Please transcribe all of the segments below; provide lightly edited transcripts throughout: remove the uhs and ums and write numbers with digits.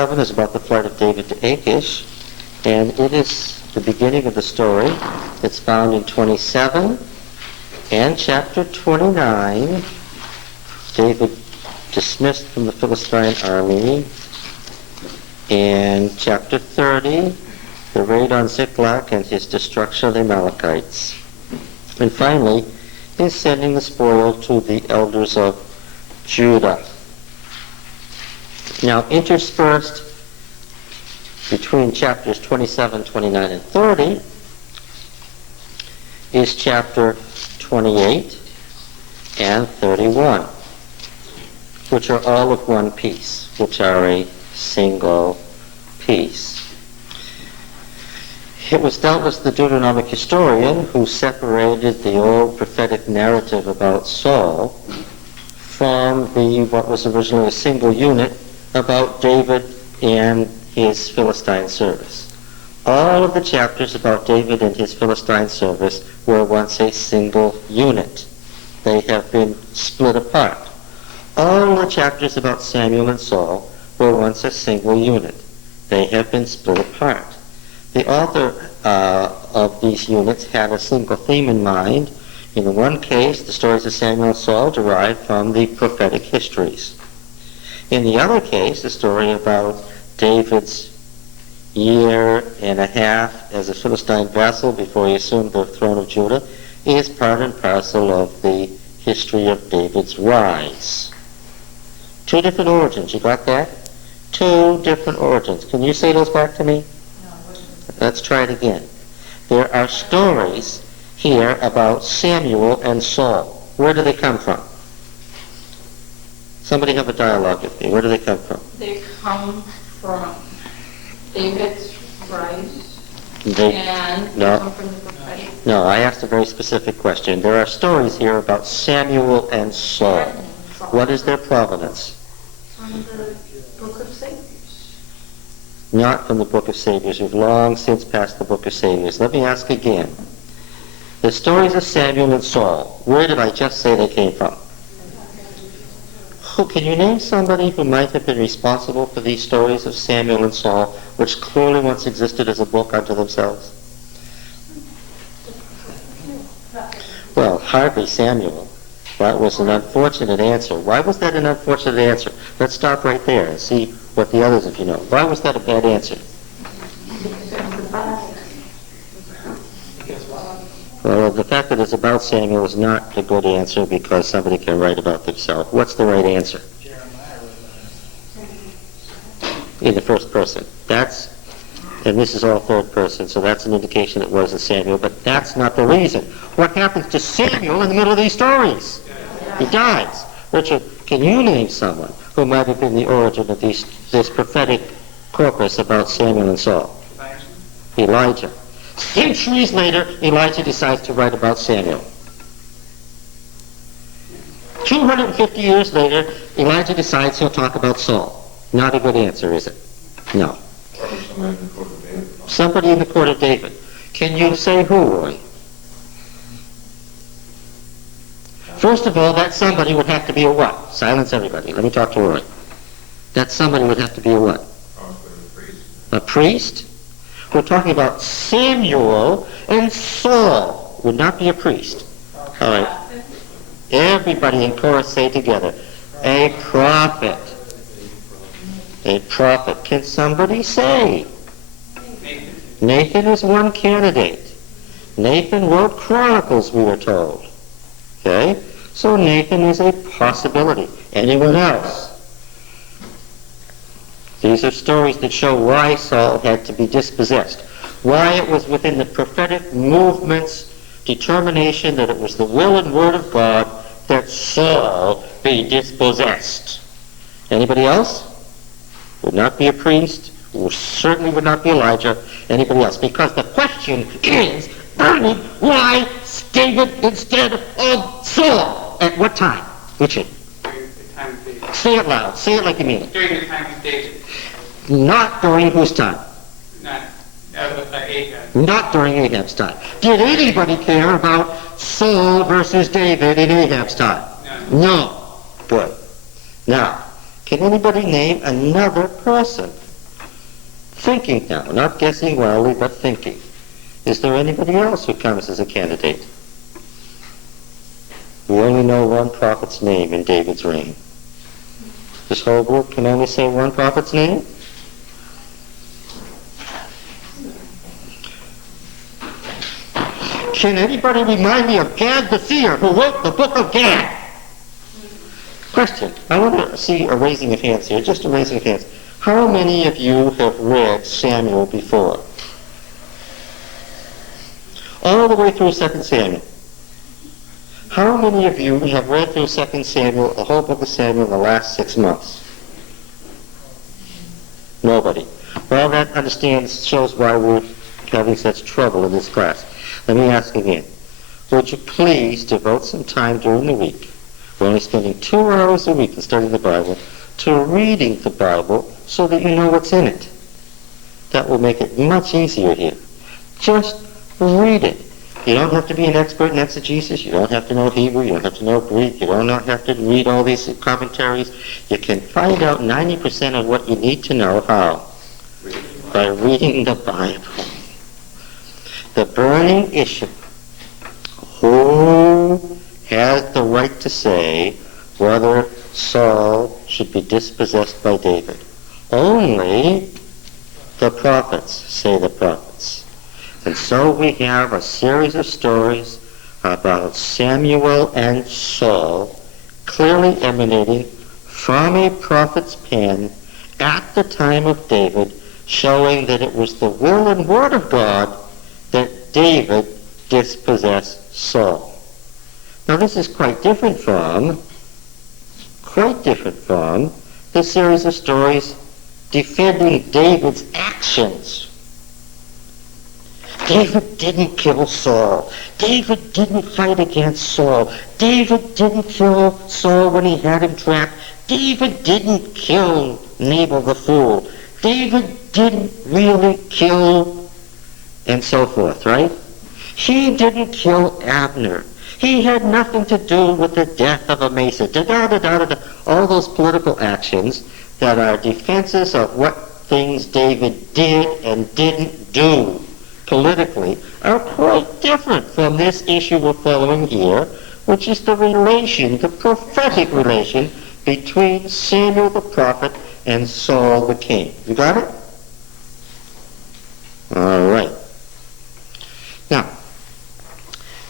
7 is about the flight of David to Achish, and it is the beginning of the story. It's found in 27 and chapter 29. David dismissed from the Philistine army. And chapter 30, the raid on Ziklag and his destruction of the Amalekites. And finally, he's sending the spoil to the elders of Judah. Now, interspersed between chapters 27, 29, and 30 is chapter 28 and 31, which are all of one piece, which are a single piece. It was doubtless the Deuteronomic historian who separated the old prophetic narrative about Saul from what was originally a single unit about David and his Philistine service. All of the chapters about David and his Philistine service were once a single unit. They have been split apart. All the chapters about Samuel and Saul were once a single unit. They have been split apart. The author of these units had a single theme in mind. In the one case, the stories of Samuel and Saul derived from the prophetic histories. In the other case, the story about David's year and a half as a Philistine vassal before he assumed the throne of Judah is part and parcel of the history of David's rise. Two different origins, you got that? Two different origins. Can you say those back to me? Let's try it again. There are stories here about Samuel and Saul. Where do they come from? Somebody have a dialogue with me. Where do they come from? They come from David's rise, and they come from the prophetic. No, I asked a very specific question. There are stories here about Samuel and Saul. What is their provenance? From the book of Saviors. Not from the book of Saviors. We've long since passed the book of Saviors. Let me ask again. The stories of Samuel and Saul, where did I just say they came from? Can you name somebody who might have been responsible for these stories of Samuel and Saul, which clearly once existed as a book unto themselves? Well, hardly Samuel. That was an unfortunate answer. Why was that an unfortunate answer? Let's stop right there and see what the others of you know. Why was that a bad answer? Well, the fact that it's about Samuel is not a good answer because somebody can write about themselves. What's the right answer? In the first person. And this is all third person, so that's an indication it wasn't Samuel, but that's not the reason. What happens to Samuel in the middle of these stories? He dies. Richard, can you name someone who might have been the origin of this prophetic corpus about Samuel and Saul? Elijah. Centuries later, Elijah decides to write about Samuel. 250 years later, Elijah decides he'll talk about Saul. Not a good answer, is it? No. Somebody in the court of David. Can you say who, Roy? First of all, that somebody would have to be a what? Silence everybody. Let me talk to Roy. That somebody would have to be a what? A priest? We're talking about Samuel and Saul. Would not be a priest. All right. Everybody in chorus say together. A prophet. A prophet. Can somebody say? Nathan is one candidate. Nathan wrote Chronicles, we were told. Okay? So Nathan is a possibility. Anyone else? These are stories that show why Saul had to be dispossessed. Why it was within the prophetic movement's determination that it was the will and word of God that Saul be dispossessed. Anybody else? Would not be a priest. Certainly would not be Elijah. Anybody else? Because the question is, burning, why David instead of Saul? At what time? Richard? During the time of David. Say it loud. Say it like you mean it. During the time of David. Not during whose time? Not Ahab. Not during Ahab's time. Did anybody care about Saul versus David in Ahab's time? No. No. Good. Now, can anybody name another person Thinking now, not guessing wildly, but thinking. Is there anybody else who comes as a candidate? We only know one prophet's name in David's reign. This whole book can only say one prophet's name? Can anybody remind me of Gad the seer who wrote the book of Gad? Question. I want to see a raising of hands here, just a raising of hands. How many of you have read Samuel before? All the way through 2 Samuel. How many of you have read through 2 Samuel, the whole book of Samuel, in the last 6 months? Nobody. Well, that shows why we're having such trouble in this class. Let me ask again. Would you please devote some time during the week, we're only spending 2 hours a week in studying the Bible, to reading the Bible so that you know what's in it? That will make it much easier here. Just read it. You don't have to be an expert in exegesis. You don't have to know Hebrew. You don't have to know Greek. You don't have to read all these commentaries. You can find out 90% of what you need to know. How? By reading the Bible. The burning issue. Who has the right to say whether Saul should be dispossessed by David? Only the prophets, say the prophets. And so we have a series of stories about Samuel and Saul clearly emanating from a prophet's pen at the time of David, showing that it was the will and word of God that David dispossessed Saul. Now this is quite different from the series of stories defending David's actions. David didn't kill Saul. David didn't fight against Saul. David didn't kill Saul when he had him trapped. David didn't kill Nabal the fool. David didn't really kill, and so forth, right? He didn't kill Abner. He had nothing to do with the death of Amasa. All those political actions that are defenses of what things David did and didn't do politically are quite different from this issue we're following here, which is the relation, the prophetic relation between Samuel the prophet and Saul the king. You got it? All right. Now,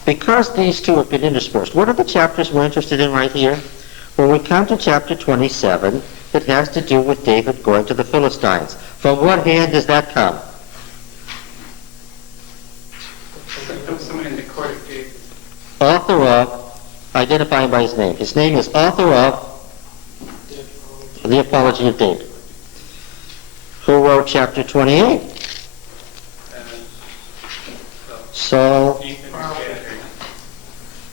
because these two have been interspersed, what are the chapters we're interested in right here? When we come to chapter 27, it has to do with David going to the Philistines. From what hand does that come? Someone in the court of David. Author of, identifying by his name. His name is author of the Apology of David. Who wrote chapter 28? Saul.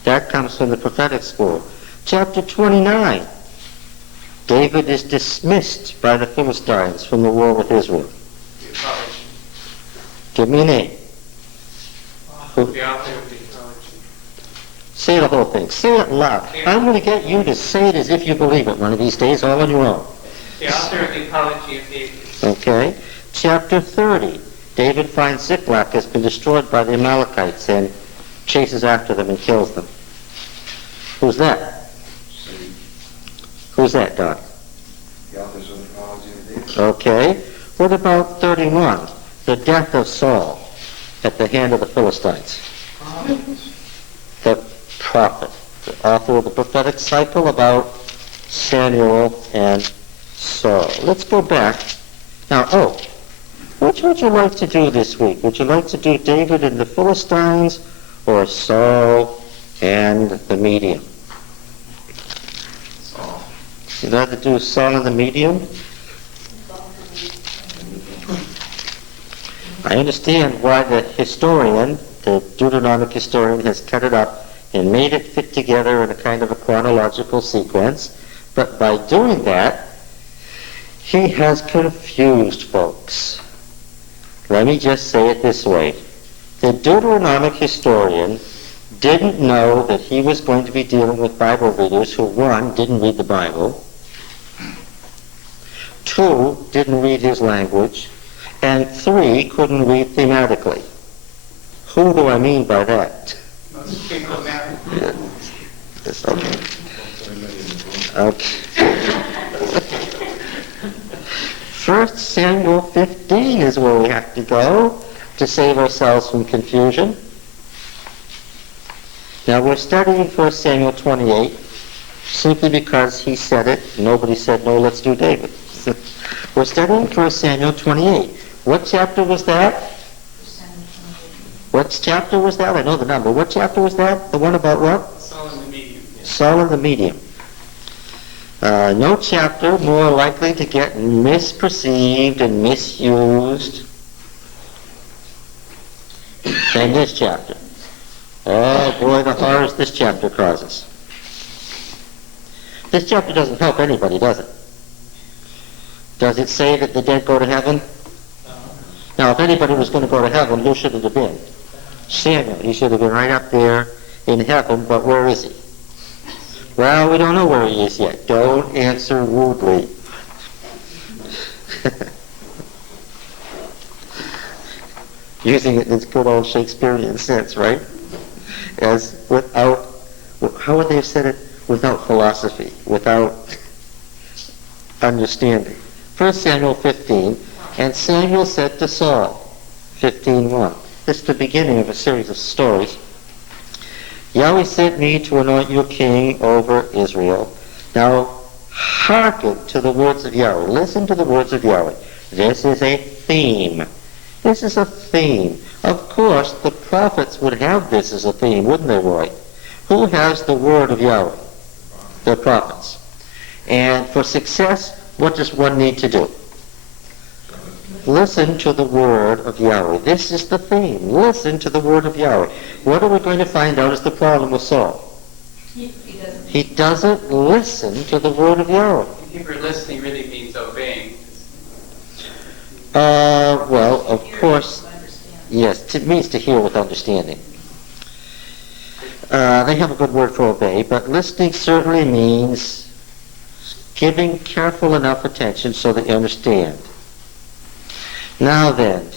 That comes from the prophetic school. Chapter 29. David is dismissed by the Philistines from the war with Israel. The apology. Give me a name. The author of the apology. Say the whole thing. Say it loud. I'm going to get you to say it as if you believe it one of these days, all on your own. The author of the apology of David. Okay. Chapter 30. David finds Ziklag has been destroyed by the Amalekites and chases after them and kills them. Who's that? Who's that, Don? The authors of the Apology of David. Okay. What about 31? The death of Saul at the hand of the Philistines. The prophet. The author of the prophetic cycle about Samuel and Saul. Let's go back. Now, which would you like to do this week? Would you like to do David and the Philistines or Saul and the medium? Saul. You'd rather do Saul and the medium? I understand why the historian, the Deuteronomic historian, has cut it up and made it fit together in a kind of a chronological sequence. But by doing that, he has confused folks. Let me just say it this way. The Deuteronomic historian didn't know that he was going to be dealing with Bible readers who, one, didn't read the Bible, two, didn't read his language, and 3 couldn't read thematically. Who do I mean by that? Most people now. Yes, okay. Okay. 1 Samuel 15 is where we have to go to save ourselves from confusion. Now we're studying 1 Samuel 28 simply because he said it. Nobody said, no, let's do David. We're studying 1 Samuel 28. What chapter was that? What chapter was that? I know the number. What chapter was that? The one about what? Saul in the medium. Saul in the medium. No chapter more likely to get misperceived and misused than this chapter. Oh boy, the horrors this chapter causes. This chapter doesn't help anybody, does it? Does it say that the dead go to heaven? Now, if anybody was going to go to heaven, who should it have been? Samuel. He should have been right up there in heaven, but where is he? Well, we don't know where he is yet. Don't answer rudely. Using it in its good old Shakespearean sense, right? As without, how would they have said it? Without philosophy, without understanding. 1 Samuel 15, and Samuel said to Saul, 15:1. This is the beginning of a series of stories. Yahweh sent me to anoint you king over Israel. Now hearken to the words of Yahweh. Listen to the words of Yahweh. This is a theme. This is a theme. Of course, the prophets would have this as a theme, wouldn't they, Roy? Who has the word of Yahweh? The prophets. And for success, what does one need to do? Listen to the word of Yahweh. This is the theme. Listen to the word of Yahweh. What are we going to find out is the problem with Saul? He doesn't listen to the word of Yahweh. In Hebrew, listening really means obeying. Well, of course, yes, it means to hear with understanding. They have a good word for obey, but listening certainly means giving careful enough attention so that you understand. Now then,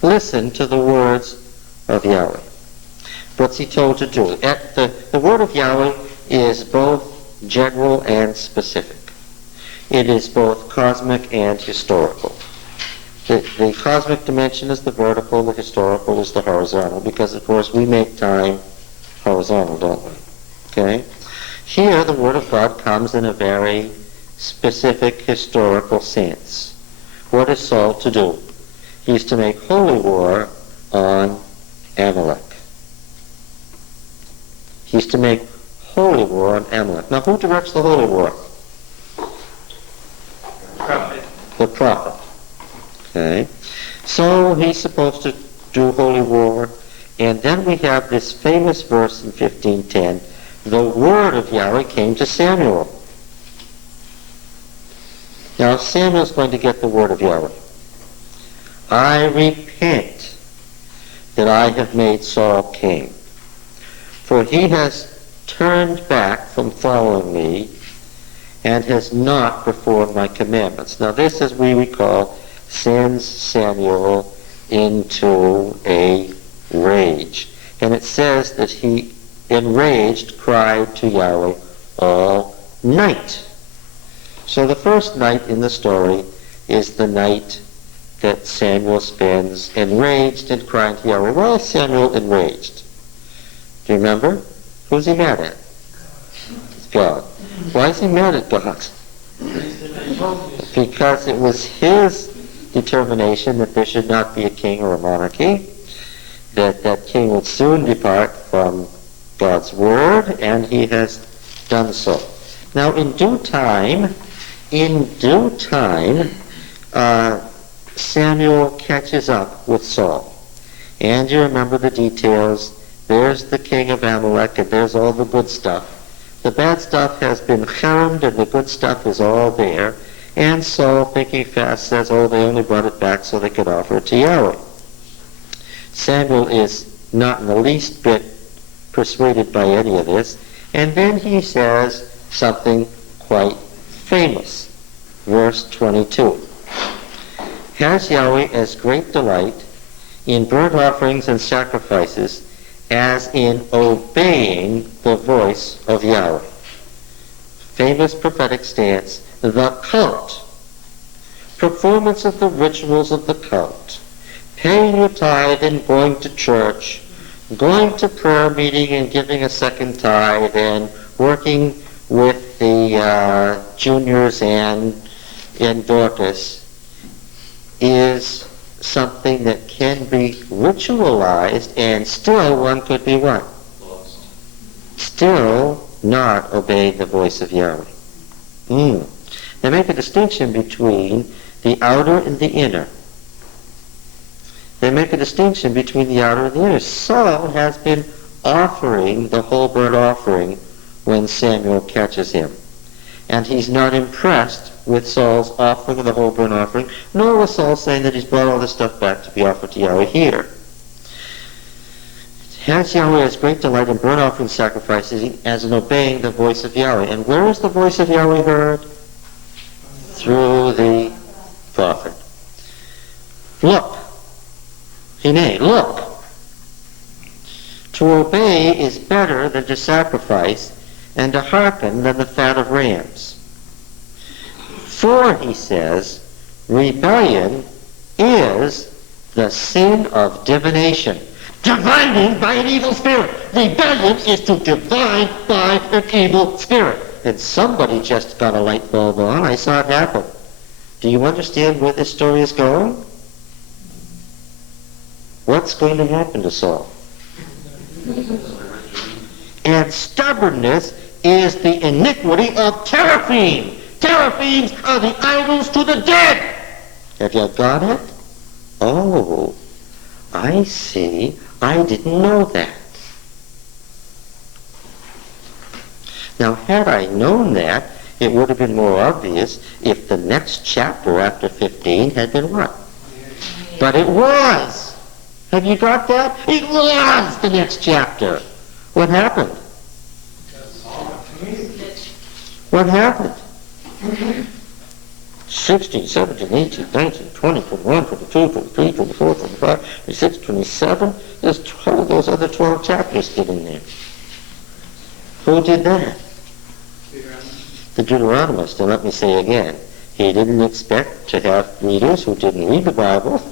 listen to the words of Yahweh. What's he told to do? The word of Yahweh is both general and specific. It is both cosmic and historical. The cosmic dimension is the vertical, the historical is the horizontal, because of course we make time horizontal, don't we? Okay? Here the word of God comes in a very specific historical sense. What is Saul to do? He's to make holy war on Amalek. He's to make holy war on Amalek. Now who directs the holy war? Prophet. The prophet. Okay? So he's supposed to do holy war, and then we have this famous verse in 15:10, the word of Yahweh came to Samuel. Now Samuel's going to get the word of Yahweh. I repent that I have made Saul king, for he has turned back from following me and has not performed my commandments. Now this, as we recall, sends Samuel into a rage. And it says that he, enraged, cried to Yahweh all night. So the first night in the story is the night that Samuel spends enraged and crying to Yahweh. Why is Samuel enraged? Do you remember? Who's he mad at? God. Why is he mad at God? Because it was his determination that there should not be a king or a monarchy, that that king would soon depart from God's word, and he has done so. Now in due time, Samuel catches up with Saul. And you remember the details. There's the king of Amalek, and there's all the good stuff. The bad stuff has been harmed, and the good stuff is all there. And Saul, thinking fast, says, oh, they only brought it back so they could offer it to Yahweh. Samuel is not in the least bit persuaded by any of this. And then he says something quite famous. Verse 22. has Yahweh as great delight in burnt offerings and sacrifices as in obeying the voice of Yahweh. Famous prophetic stance, the cult. Performance of the rituals of the cult. Paying your tithe and going to church, going to prayer meeting and giving a second tithe, and working with the juniors and Dorcas is something that can be ritualized, and still one could be what? Lost. Still not obeying the voice of Yahweh. They make a distinction between the outer and the inner. They make a distinction between the outer and the inner. Saul has been offering the whole burnt offering when Samuel catches him. And he's not impressed with Saul's offering of the whole burnt offering, nor was Saul saying that he's brought all this stuff back to be offered to Yahweh here. Has Yahweh as great delight in burnt offering sacrifices as in obeying the voice of Yahweh. And where is the voice of Yahweh heard? Through the prophet. Look. Hine, look. To obey is better than to sacrifice, and to hearken than the fat of rams. For, he says, rebellion is the sin of divination. Divining by an evil spirit. Rebellion is to divine by an evil spirit. And somebody just got a light bulb on. I saw it happen. Do you understand where this story is going? What's going to happen to Saul? And stubbornness is the iniquity of teraphim. Teraphims are the idols to the dead. Have you got it? Oh, I see. I didn't know that. Now, had I known that, it would have been more obvious if the next chapter after 15 had been what? But it was. Have you got that? It was the next chapter. What happened? What happened? 16, 17, 18, 19, 20, 21, 22, 23, 24, 25, 26, 27. There's those other 12 chapters given there. Who did that? The Deuteronomist. And let me say again, he didn't expect to have readers who didn't read the Bible,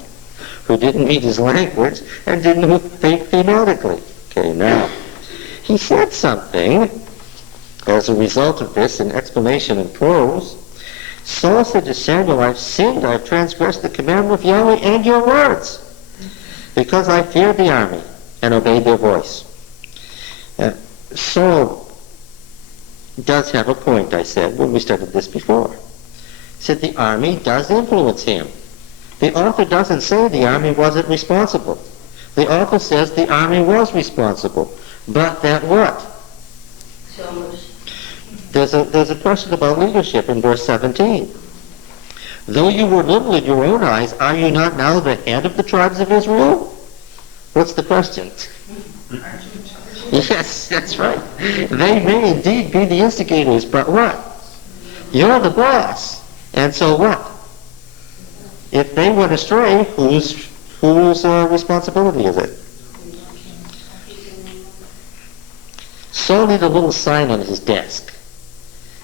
who didn't read his language, and didn't think thematically. Okay, now, he said something as a result of this in explanation and prose. Saul said to Samuel, I've sinned, I've transgressed the commandment of Yahweh and your words, because I feared the army and obeyed their voice. Saul does have a point, I said, when we studied this before. He said the army does influence him. The author doesn't say the army wasn't responsible. The author says the army was responsible. But that what? There's a question about leadership in verse 17. Though you were little in your own eyes, are you not now the head of the tribes of Israel? What's the question? Yes, that's right. They may indeed be the instigators, but what? You're the boss. And so what? If they went astray, whose responsibility is it? Saul needed a little sign on his desk.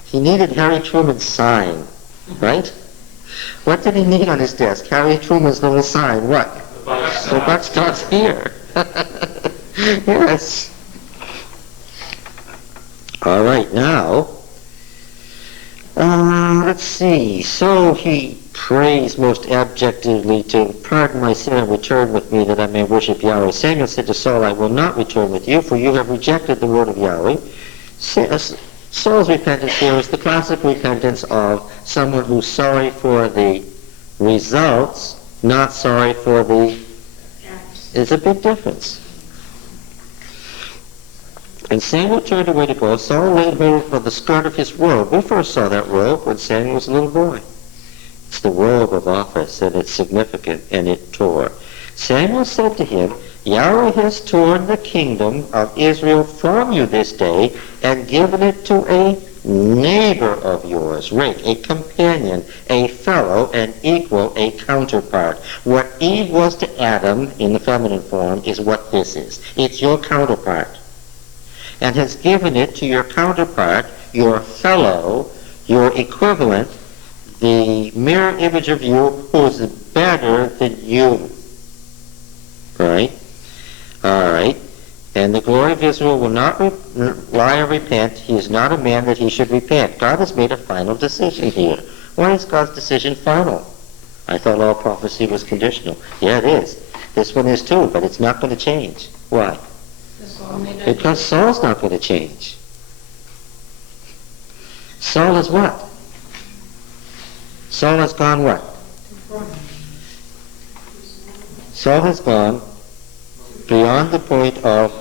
He needed Harry Truman's sign, right? What did he need on his desk? Harry Truman's little sign. What? The buck stops here. Yes. All right, now, let's see. So he prays most abjectly to pardon my sin and return with me that I may worship Yahweh. Samuel said to Saul, I will not return with you, for you have rejected the word of Yahweh. Saul's repentance here is the classic repentance of someone who's sorry for the results, not sorry for the... It's a big difference. And Samuel turned away to go. Saul laid hold of the skirt of his robe. We first saw that robe when Samuel was a little boy. It's the robe of office, and it's significant, and it tore. Samuel said to him, Yahweh has torn the kingdom of Israel from you this day and given it to a neighbor of yours, rake, a companion, a fellow, an equal, a counterpart. What Eve was to Adam in the feminine form is what this is. It's your counterpart. And has given it to your counterpart, your fellow, your equivalent, the mirror image of you who is better than you. Right? All right. And the glory of Israel will not lie or repent. He is not a man that he should repent. God has made a final decision here. Why is God's decision final? I thought all prophecy was conditional. Yeah, it is. This one is too, but it's not going to change. Why? Because Saul's not going to change. Saul is what? Saul has gone what? Saul has gone beyond the point of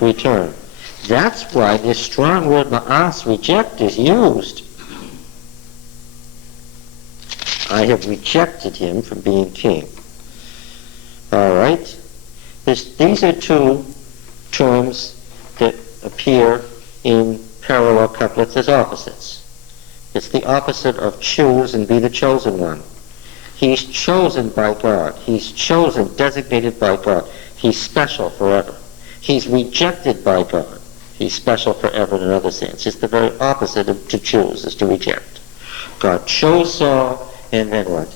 return. That's why this strong word ma'as, reject, is used. I have rejected him from being king. All right? These are two terms that appear in parallel couplets as opposites. It's the opposite of choose and be the chosen one. He's chosen by God. He's chosen, designated by God. He's special forever. He's rejected by God. He's special forever in another sense. It's the very opposite of to choose, is to reject. God chose Saul, and then what?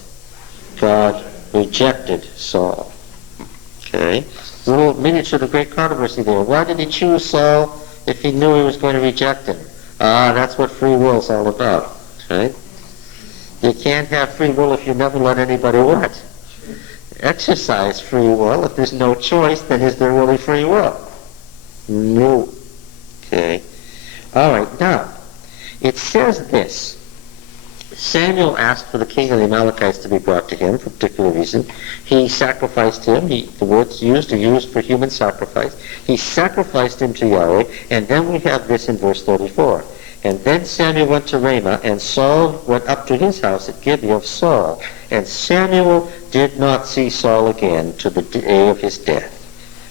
God rejected Saul. Okay? Little miniature of the great controversy there. Why did he choose Saul if he knew he was going to reject him? That's what free will is all about. Okay? You can't have free will if you never let anybody what? Exercise free will. If there's no choice, then is there really free will? No. Okay. All right. Now, it says this. Samuel asked for the king of the Amalekites to be brought to him for a particular reason. He sacrificed him. The words used are used for human sacrifice. He sacrificed him to Yahweh. And then we have this in verse 34. And then Samuel went to Ramah, and Saul went up to his house at Gibeah of Saul. And Samuel did not see Saul again to the day of his death.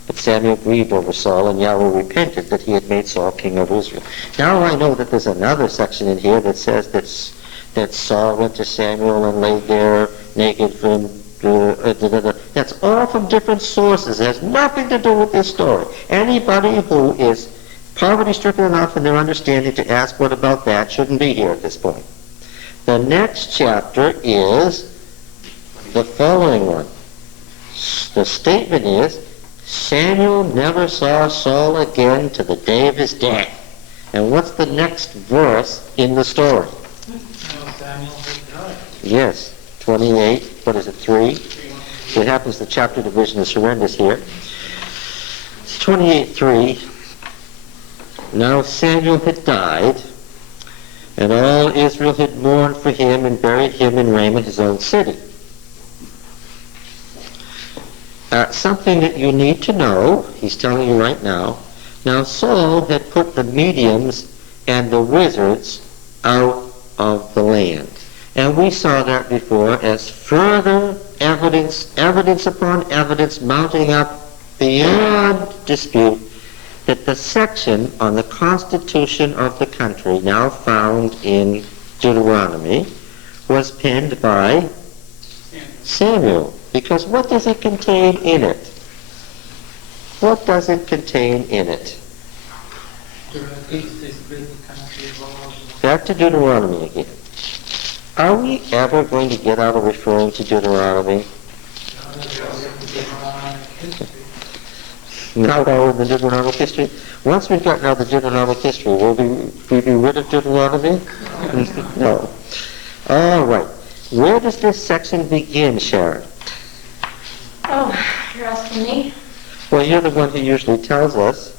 But Samuel grieved over Saul, and Yahweh repented that he had made Saul king of Israel. Now I know that there's another section in here that says that Saul went to Samuel and laid there naked for him. That's all from different sources. It has nothing to do with this story. Anybody who is poverty-stricken enough in their understanding to ask what about that shouldn't be here at this point. The next chapter is the following one. The statement is, Samuel never saw Saul again to the day of his death. And what's the next verse in the story? Samuel had died. Yes, 28, what is it, 3? It happens the chapter division is horrendous here. It's 28:3. Now Samuel had died, and all Israel had mourned for him and buried him in Ramah, his own city. Something that you need to know, he's telling you right now. Now Saul had put the mediums and the wizards out of the land. And we saw that before as further evidence upon evidence mounting up beyond dispute that the section on the constitution of the country now found in Deuteronomy was penned by Samuel. Because what does it contain in it? What does it contain in it? Back to Deuteronomy again. Are we ever going to get out of referring to Deuteronomy? Now we're in the Deuteronomic history. Once we've gotten out of the Deuteronomic history, will we be rid of Deuteronomy? No. All right. Where does this section begin, Sharon? Oh, you're asking me? Well, you're the one who usually tells us.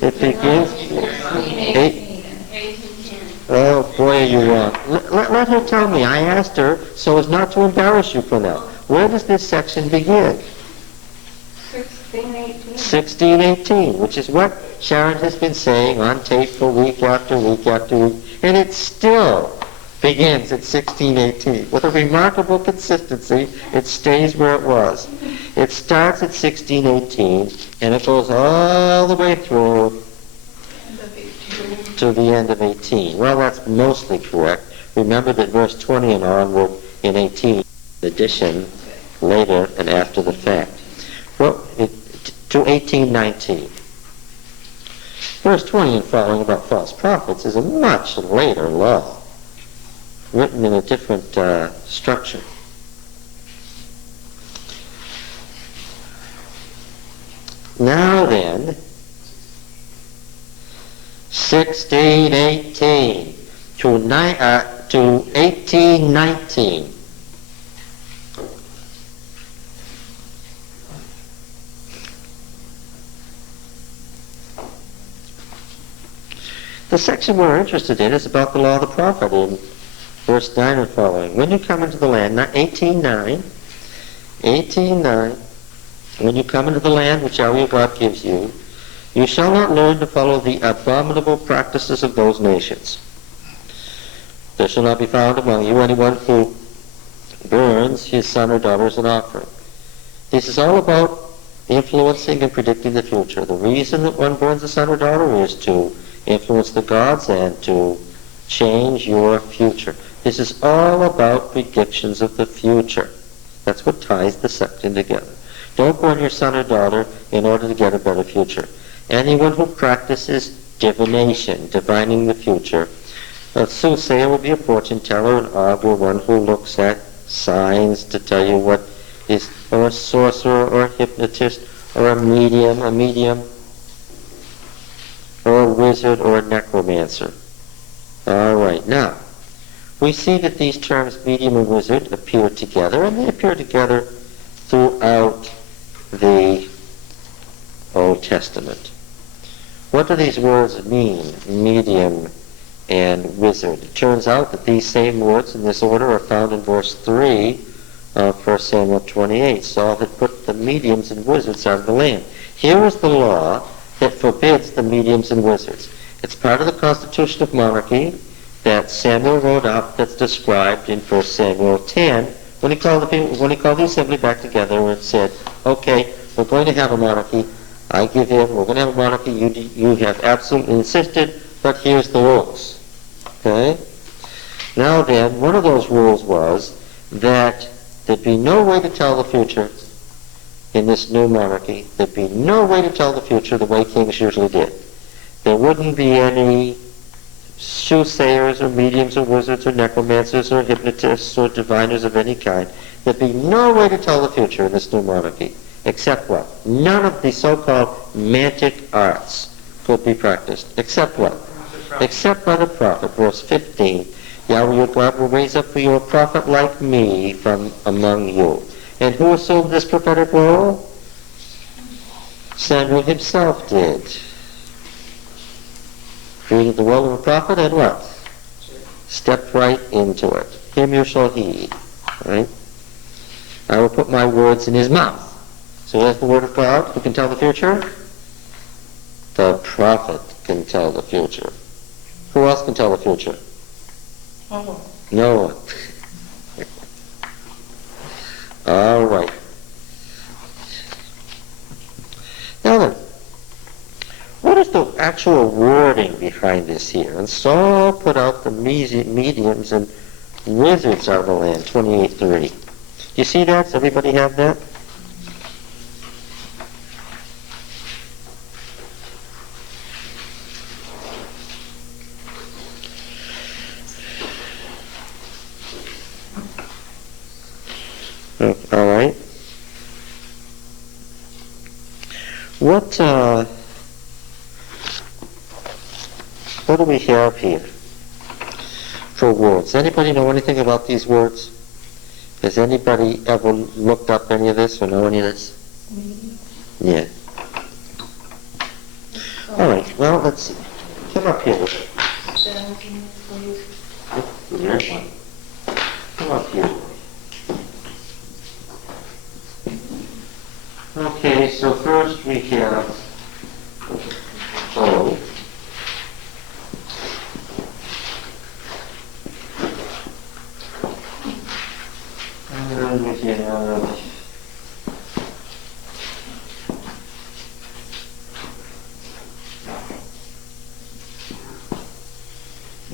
It begins... 18:10. Oh, boy, are you wrong. Let her tell me. I asked her so as not to embarrass you for now. Where does this section begin? 16:18, which is what Sharon has been saying on tape for week after week after week. And it still begins at 16:18. With a remarkable consistency, it stays where it was. It starts at 16:18, and it goes all the way through to the end of 18. Well, that's mostly correct. Remember that verse 20 and onward in 18, addition later and after the fact. Well, to 18:19. Verse 20 and following about false prophets is a much later law, written in a different structure. Now then, 16:18 to 18:19. The section we're interested in is about the law of the prophet in verse 9 and following. When you come into the land, 18:9, when you come into the land which Yahweh God gives you, you shall not learn to follow the abominable practices of those nations. There shall not be found among you anyone who burns his son or daughter as an offering. This is all about influencing and predicting the future. The reason that one burns a son or daughter is to influence the gods and to change your future. This is all about predictions of the future. That's what ties the section together. Don't burn your son or daughter in order to get a better future. Anyone who practices divination, divining the future, a soothsayer will be a fortune teller, an augur, one who looks at signs to tell you what is, or a sorcerer, or a hypnotist, or a medium, or a wizard, or a necromancer. All right, now, we see that these terms, medium and wizard, appear together, and they appear together throughout the Old Testament. What do these words mean, medium and wizard? It turns out that these same words in this order are found in verse 3 of 1 Samuel 28. Saul had put the mediums and wizards out of the land. Here is the law that forbids the mediums and wizards. It's part of the constitution of monarchy that Samuel wrote up, that's described in 1 Samuel 10, when he called the assembly back together and said, okay, we're going to have a monarchy. I give in, we're going to have a monarchy. You have absolutely insisted, but here's the rules. Okay? Now then, one of those rules was that there'd be no way to tell the future in this new monarchy. There'd be no way to tell the future the way kings usually did. There wouldn't be any soothsayers or mediums or wizards or necromancers or hypnotists or diviners of any kind. There'd be no way to tell the future in this new monarchy. Except what? None of the so-called mantic arts could be practiced. Except what? Except by the prophet. Verse 15, Yahweh your God will raise up for you a prophet like me from among you. And who assumed this prophetic role? Samuel himself did. Created the role of a prophet and what? Stepped right into it. Him you shall heed. Right? I will put my words in his mouth. So that's the word of God. Who can tell the future? The prophet can tell the future. Who else can tell the future? No one. All right. Now then, what is the actual wording behind this here? And Saul put out the mediums and wizards out of the land, 28:3. Do you see that? Does everybody have that? All right. What do we have here for words? Does anybody know anything about these words? Has anybody ever looked up any of this or know any of this? Yeah. All right. Well, let's see. Come up here. Come up here. Okay, so first we have O. And then we have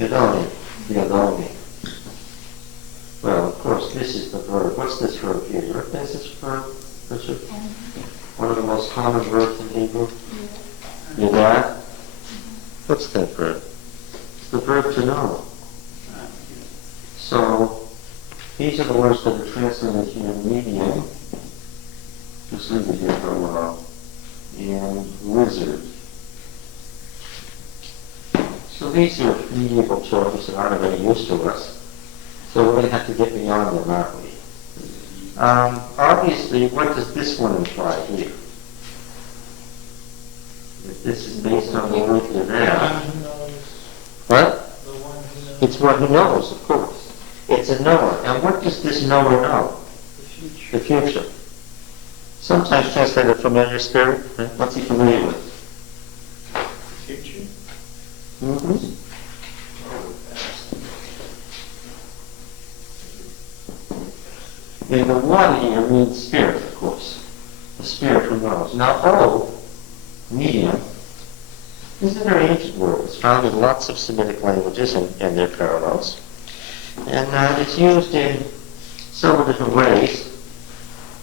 Yadoni. Well, of course, this is the verb. What's this verb here? You recognize this verb, Richard? One of the most common verbs in Hebrew? Yadah? What's that verb? It's the verb to know. So, these are the words that are translated here in medium. Just leave it here for a while. And wizard. So these are medieval terms that aren't of any use to us. So we're going to have to get beyond them, aren't we? Obviously, what does this one imply here? If this is based on the word Yadah. What? It's one who knows, of course. It's a knower. And what does this knower know? The future. Sometimes translated familiar spirit. Right? What's he familiar with? The future? Mm-hmm. And the one here means spirit, of course. The spirit who knows. Now, medium, is a very ancient word. It's found in lots of Semitic languages and their parallels. And it's used in several different ways,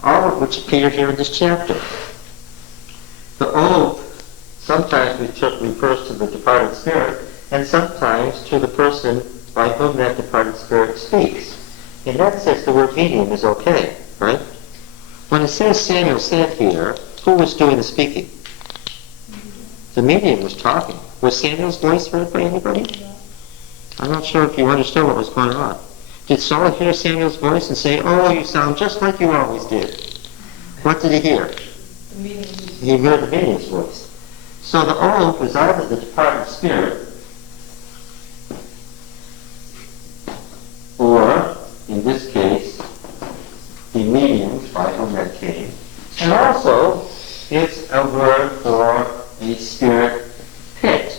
all of which appear here in this chapter. The sometimes refers to the departed spirit, and sometimes to the person by whom that departed spirit speaks. In that sense, the word medium is okay, right? When it says Samuel said here, who was doing the speaking? The medium was talking. Was Samuel's voice heard by anybody? I'm not sure if you understood what was going on. Did Saul hear Samuel's voice and say, "Oh, you sound just like you always did"? What did he hear? He heard the medium's voice. So the was either the departed spirit, or, in this case, the medium by whom that came. And also, it's a word for a spirit pit.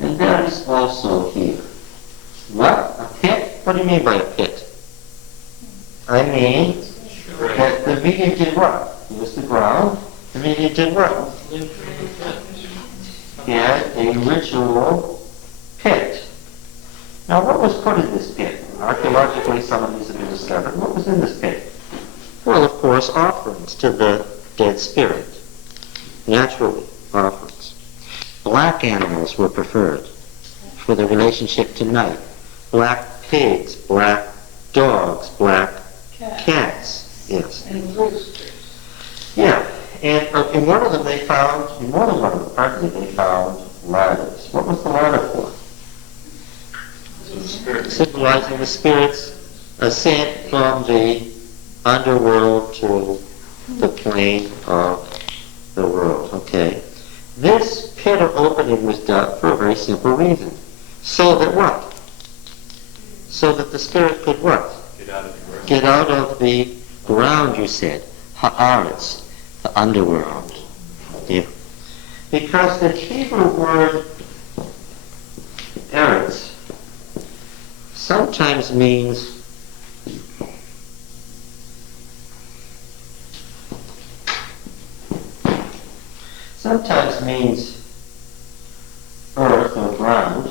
And that is also here. What? A pit? What do you mean by a pit? I mean that the medium did what? It was the ground. The medium did what? He had a ritual pit. Now what was put in this pit? Archaeologically, some of these have been discovered. What was in this pit? Well, of course, offerings to the dead spirit. Naturally, offerings. Black animals were preferred for the relationship to night. Black pigs, black dogs, black cats. Yes. And roosters. Yeah. And in one of them they found, in more than one of them, partly they found ladders. What was the ladder for? Symbolizing the spirit's ascent from the underworld to the plane of the world. Okay. This pit or opening was done for a very simple reason. So that what? So that the spirit could what? Get out of the ground, you said. Ha'aretz, the underworld. Yeah. Because the Hebrew word eretz sometimes means earth or ground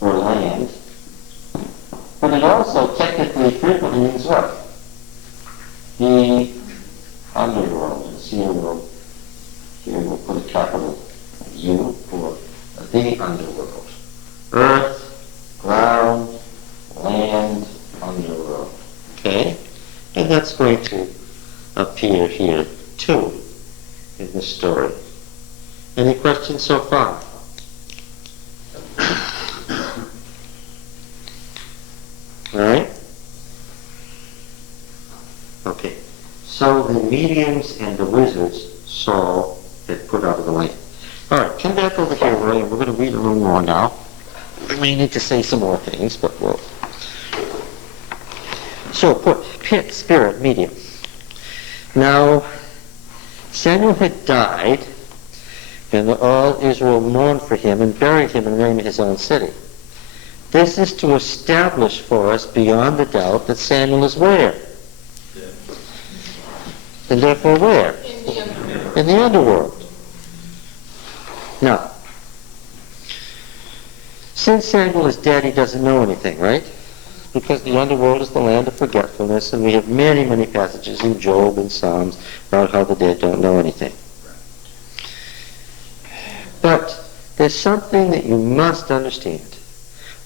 or land, but it also technically frequently means what? The underworld. And here we'll put a capital U for the underworld. Earth, ground, land, underworld. Okay? And that's going to appear here too in the story. Any questions so far? All right? Okay. So the mediums and the wizards Saul had put out of the way. All right, come back over here, Roy, and we're going to read a little more now. We may need to say some more things, but we'll... So, pit, spirit, medium. Now, Samuel had died, and all Israel mourned for him and buried him in his own city. This is to establish for us beyond the doubt that Samuel is where? And therefore where? In the underworld. Now, Since Samuel is dead, he doesn't know anything, right? Because the underworld is the land of forgetfulness, and we have many, many passages in Job and Psalms about how the dead don't know anything. But there's something that you must understand.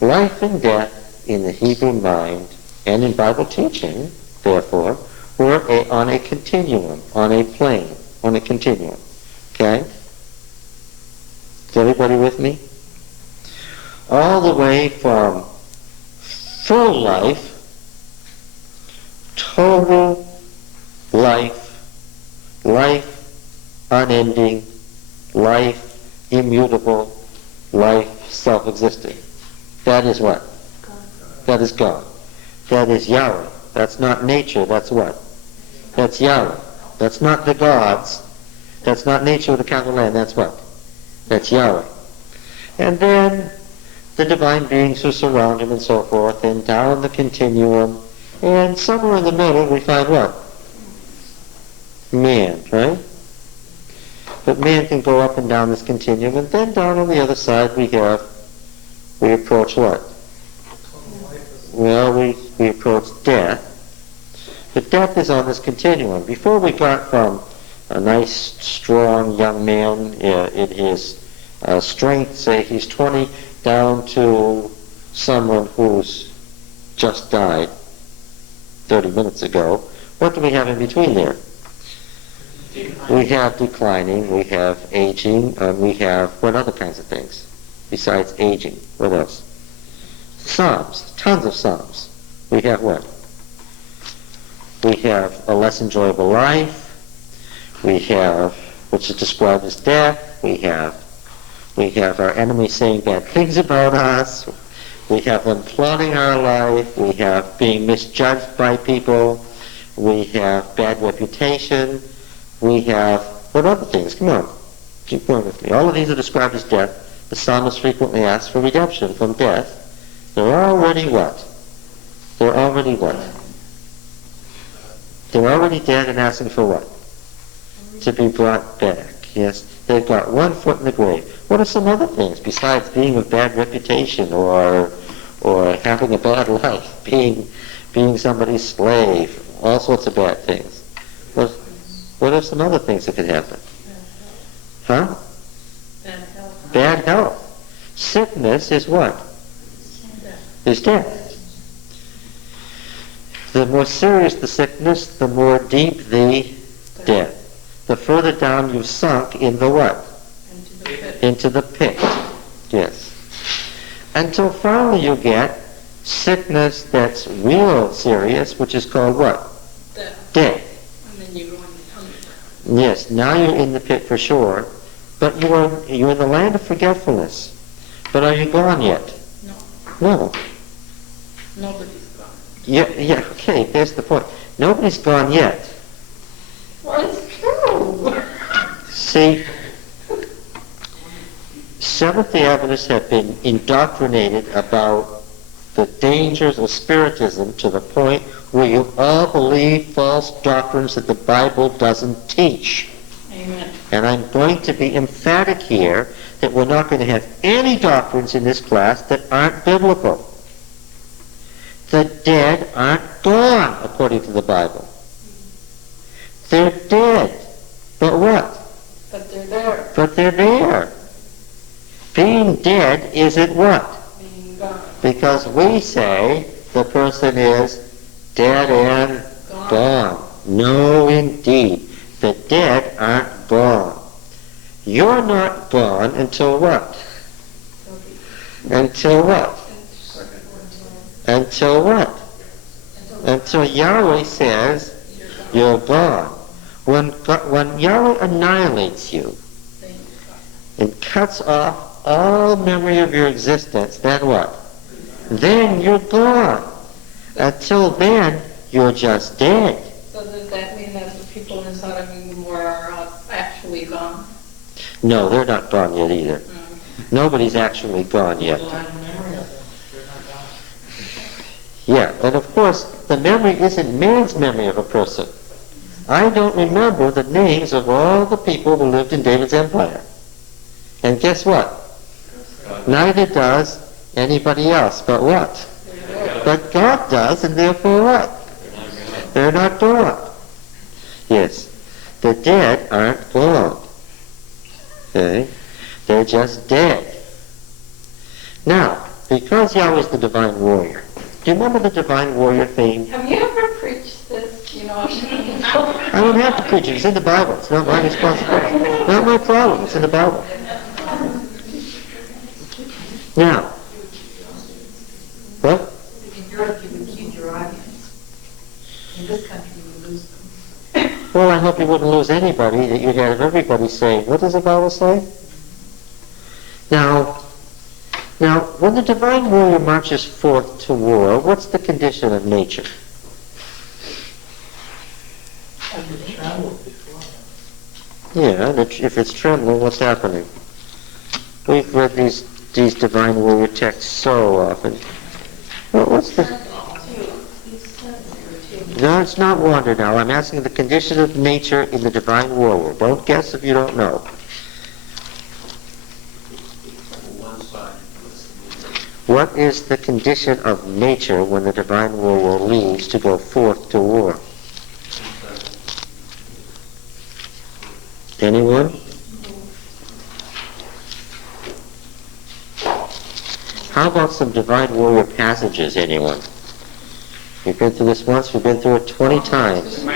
Life and death in the Hebrew mind and in Bible teaching, therefore, were on a continuum, on a plane, on a continuum. Okay? Is everybody with me? All the way from full life, total life, life unending, life immutable, life self-existing. That is what? That is God. That is Yahweh. That's not nature, that's what? That's Yahweh. That's not the gods. That's not nature with a capital N, that's what? That's Yahweh. And then the divine beings who surround him and so forth, and down the continuum, and somewhere in the middle we find what? Man, right? But man can go up and down this continuum, and then down on the other side we approach what? Well, we approach death. But death is on this continuum. Before we got from a nice, strong young man in his strength, say he's 20, down to someone who's just died 30 minutes ago, what do we have in between there? We have declining, we have aging, and we have what other kinds of things besides aging? What else? Psalms, tons of Psalms. We have what? We have a less enjoyable life. We have, which is described as death. We have our enemies saying bad things about us. We have them plotting our life. We have being misjudged by people. We have bad reputation. We have, what other things? Come on, keep going with me. All of these are described as death. The psalmist frequently asks for redemption from death. They're already what? They're already what? They're already dead and asking for what? To be brought back. Yes, they've got one foot in the grave. What are some other things besides being of bad reputation or having a bad life, being somebody's slave, all sorts of bad things? What are some other things that could happen? Huh? Bad health. Bad health. Sickness is what? Is death. The more serious the sickness, the more deep the death. The further down you've sunk in the what? Into the pit. Yes. Until finally you get sickness that's real serious, which is called what? Death. And then you go in the underground. Yes, now you're in the pit for sure, but you're in the land of forgetfulness. But are you gone yet? No. Nobody's gone. Yeah, okay, there's the point. Nobody's gone yet. Well, it's true. See, Seventh-day Adventists have been indoctrinated about the dangers of Spiritism to the point where you all believe false doctrines that the Bible doesn't teach. Amen. And I'm going to be emphatic here that we're not going to have any doctrines in this class that aren't biblical. The dead aren't gone, according to the Bible. They're dead. But what? But they're there. But they're there. Being dead isn't what? Being gone. Because we say the person is dead and gone. No, indeed. The dead aren't gone. You're not gone until what? Until what? Until what? Until Yahweh says you're gone. When Yahweh annihilates you and cuts off all memory of your existence, then what? Then you're gone. Until then, you're just dead. So does that mean that the people in Sodom and Gomorrah are actually gone? No, they're not gone yet either. Nobody's actually gone yet. Yeah, and of course, the memory isn't man's memory of a person. I don't remember the names of all the people who lived in David's empire. And guess what? Neither does anybody else, but what? But God does, and therefore what? They're not gone. Yes, the dead aren't gone. Okay? They're just dead. Now, because Yahweh's the divine warrior, do you remember the divine warrior theme? Have you ever preached this? You know, I don't have to preach it. It's in the Bible. It's not my responsibility. Not my problem. It's in the Bible. Now, what? In Europe, you would keep your audience. In this country, you would lose them. Well, I hope you wouldn't lose anybody, that you'd have everybody saying, what does the Bible say? Now, when the divine warrior marches forth to war, what's the condition of nature? Yeah, and if it's trembling, what's happening? We've read these divine warrior texts so often. Well, what's the... No, it's not wonder now. I'm asking the condition of nature in the divine warrior. Don't guess if you don't know. What is the condition of nature when the divine warrior leaves to go forth to war? Anyone? How about some divine warrior passages, anyone? We've been through this once, we've been through it 20 times.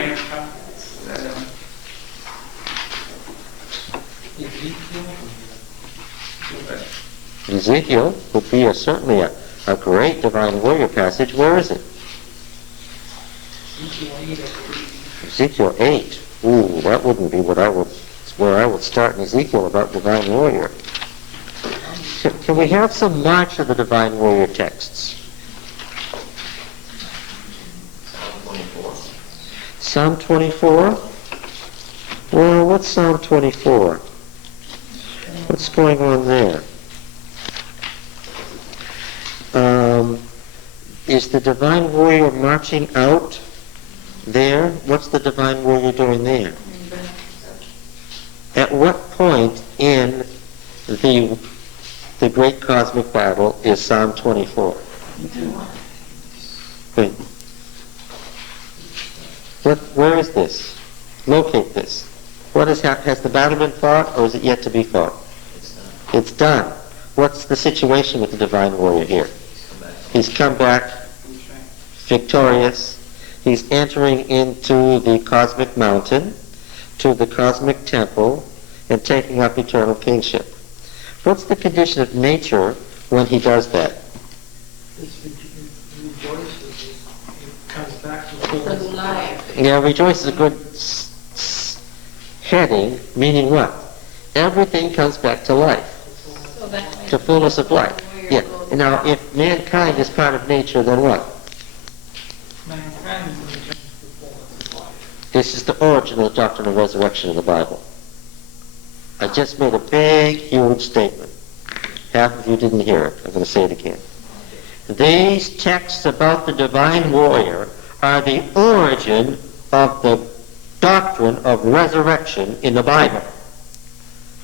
Ezekiel would be certainly a great divine warrior passage. Where is it? Ezekiel 8. Ooh, that wouldn't be where I would start in Ezekiel about divine warrior. Can we have some march of the divine warrior texts? Psalm 24? Well, what's Psalm 24? What's going on there? Is the divine warrior marching out there? What's the divine warrior doing there? At what point in the great cosmic battle is Psalm 24? Wait. Where is this? Locate this. Has the battle been fought, or is it yet to be fought? It's done. What's the situation with the divine warrior here? He's come back victorious. He's entering into the cosmic mountain, to the cosmic temple, and taking up eternal kingship. What's the condition of nature when he does that? Yeah, rejoice is a good heading, meaning what? Everything comes back to life, to fullness of life. Yeah. Now, if mankind is part of nature, then what? This is the origin of the doctrine of resurrection in the Bible. I just made a big, huge statement. Half of you didn't hear it. I'm going to say it again. These texts about the divine warrior are the origin of the doctrine of resurrection in the Bible.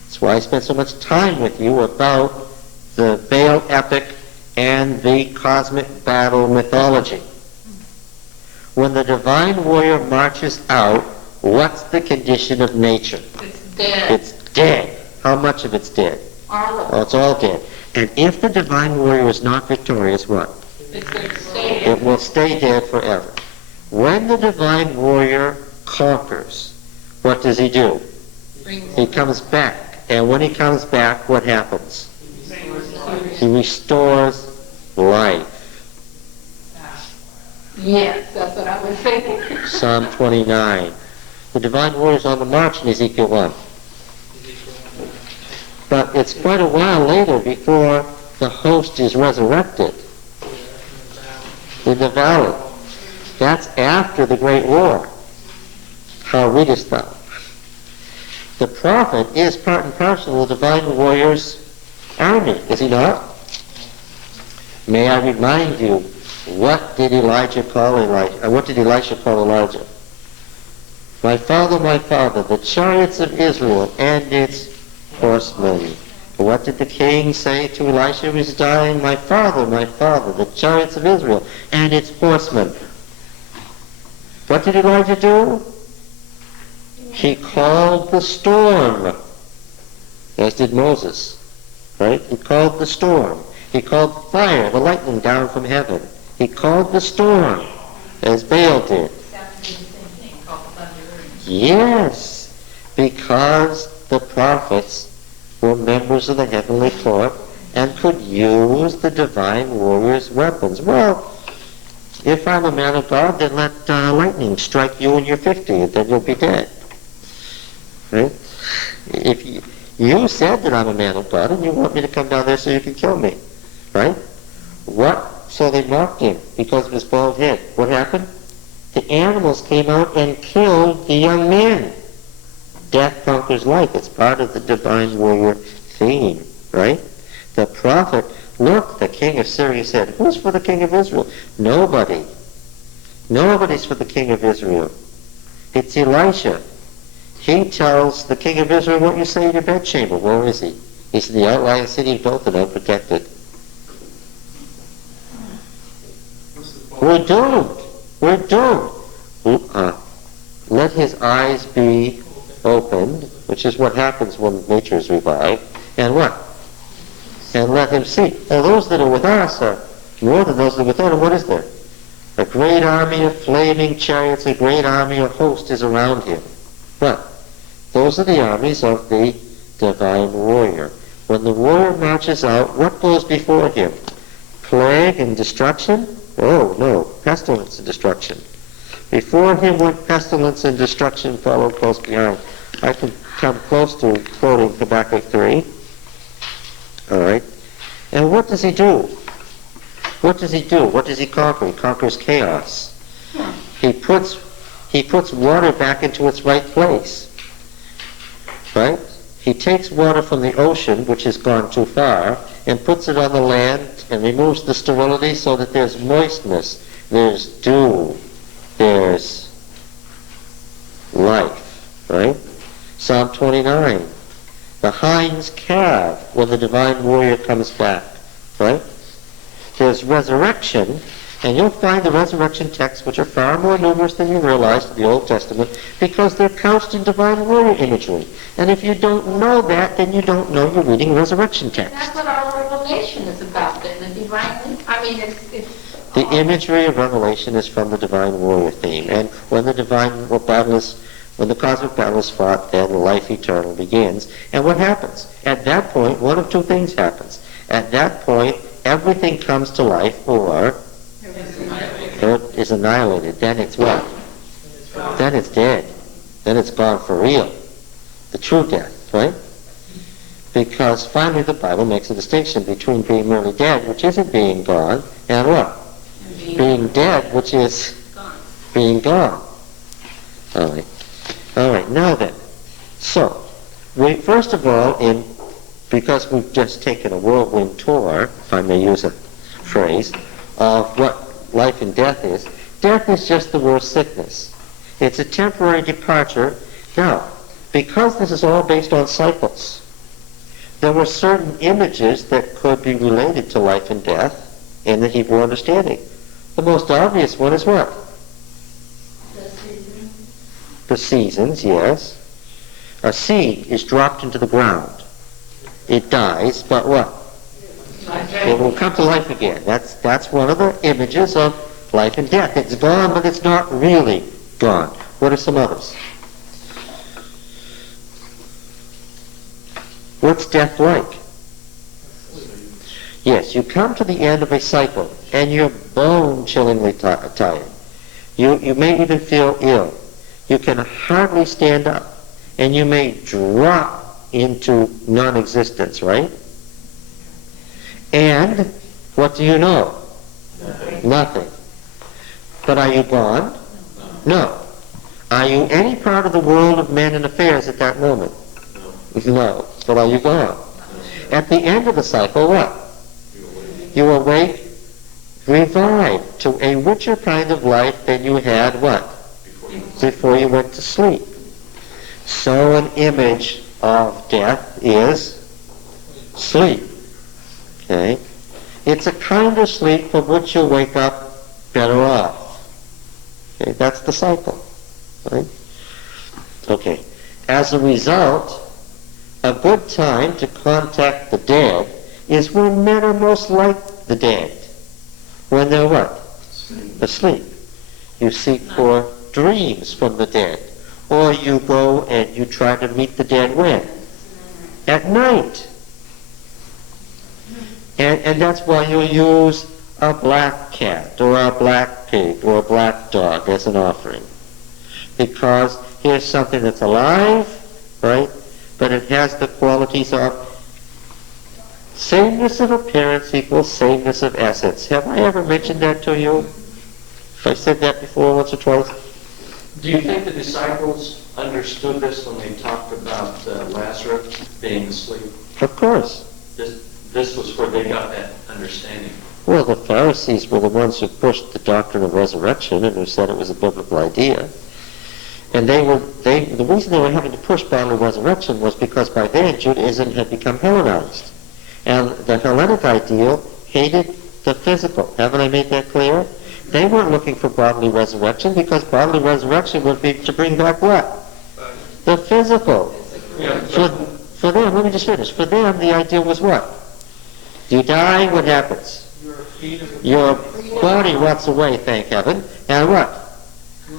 That's why I spent so much time with you about the Baal epic and the cosmic battle mythology. When the divine warrior marches out, what's the condition of nature? It's dead. It's dead. How much of it's dead? All of Oh, it's all dead. And if the divine warrior is not victorious, what? it's going to stay It will stay dead forever. When the divine warrior conquers, what does he do? He comes back. And when he comes back, what happens? He restores life. Yes, that's what I was thinking. Psalm 29. The divine warrior is on the march in Ezekiel 1. But it's quite a while later before the host is resurrected in the valley. That's after the great war. How readest thou? The prophet is part and parcel of the divine warrior's army, is he not? May I remind you, what did Elisha call Elijah? My father, the chariots of Israel and its horsemen. What did the king say to Elisha who was dying? my father, the chariots of Israel and its horsemen. What did Elijah do? He called the storm, as did Moses, right? He called the storm. He called fire, the lightning down from heaven. He called the storm, as Baal did. Yes, because the prophets were members of the heavenly court and could use the divine warrior's weapons. Well, if I'm a man of God, then let lightning strike you when you're 50, and then you'll be dead. Right? If you said that I'm a man of God, and you want me to come down there so you can kill me. Right? What? So they mocked him because of his bald head. What happened? The animals came out and killed the young men. Death conquers life. It's part of the divine warrior theme, right? The prophet, look, the king of Syria said, who's for the king of Israel? Nobody. Nobody's for the king of Israel. It's Elisha. He tells the king of Israel, what you say in your bedchamber. Where is he? He's in the outlying city of Dothan, unprotected. We're doomed. We're doomed. Let his eyes be opened, which is what happens when nature is revived, and what? And let him see. Now those that are with us are more than those that are without. And what is there? A great army of flaming chariots, a great army, a host is around him. What? Those are the armies of the divine warrior. When the warrior marches out, what goes before him? Plague and destruction? Oh, no. Pestilence and destruction. Before him went pestilence and destruction, followed close behind. I can come close to quoting Habakkuk 3. All right. And what does he do? What does he do? What does he conquer? He conquers chaos. He puts water back into its right place. Right? He takes water from the ocean, which has gone too far, and puts it on the land and removes the sterility so that there's moistness, there's dew, there's life, right? Psalm 29. The hinds calve when the divine warrior comes back, right? There's resurrection, and you'll find the resurrection texts, which are far more numerous than you realize in the Old Testament, because they're couched in divine warrior imagery. And if you don't know that, then you don't know you're reading resurrection text. That's what our Revelation is about, then, the divine, I mean, it's the imagery of Revelation is from the divine warrior theme. And when the when the cosmic battle is fought, then life eternal begins. And what happens? At that point, one of two things happens. At that point, everything comes to life, or it is annihilated. Then it's what? Then it's dead. Then it's gone for real. The true death, right? Because finally the Bible makes a distinction between being merely dead, which isn't being gone, and what? Being dead, which is being gone. All right, now then. So, first of all, because we've just taken a whirlwind tour, if I may use a phrase, of what life and death is just the word sickness. It's a temporary departure. Now, because this is all based on cycles, there were certain images that could be related to life and death in the Hebrew understanding. The most obvious one is what? The seasons, yes. A seed is dropped into the ground. It dies, but what? It will come to life again. That's one of the images of life and death. It's gone, but it's not really gone. What are some others? What's death like? Yes, you come to the end of a cycle, and you're bone-chillingly tired. You may even feel ill. You can hardly stand up, and you may drop into non-existence, right? And what do you know? Nothing. But are you gone? No. Are you any part of the world of men and affairs at that moment? No. But are you gone? At the end of the cycle, what? You awake, revived to a richer kind of life than you had, what? Before you went to sleep. So an image of death is sleep. Okay? It's a kind of sleep from which you'll wake up better off. Okay? That's the cycle. Right? Okay. As a result, a good time to contact the dead is when men are most like the dead. When they're what? Asleep. You seek for dreams from the dead. Or you go and you try to meet the dead when? At night. And that's why you use a black cat or a black pig or a black dog as an offering. Because here's something that's alive, right? But it has the qualities of sameness of appearance equals sameness of essence. Have I ever mentioned that to you? If I said that before once or twice? Do you think the disciples understood this when they talked about Lazarus being asleep? Of course. This was where they got that understanding. Well, the Pharisees were the ones who pushed the doctrine of resurrection and who said it was a biblical idea. And the reason they were having to push bodily resurrection was because by then Judaism had become Hellenized. And the Hellenic ideal hated the physical. Haven't I made that clear? They weren't looking for bodily resurrection because bodily resurrection would be to bring back what? The physical. Yeah, For them, let me just finish. For them, the idea was what? You die, what happens? Your body rots away, thank heaven. And what?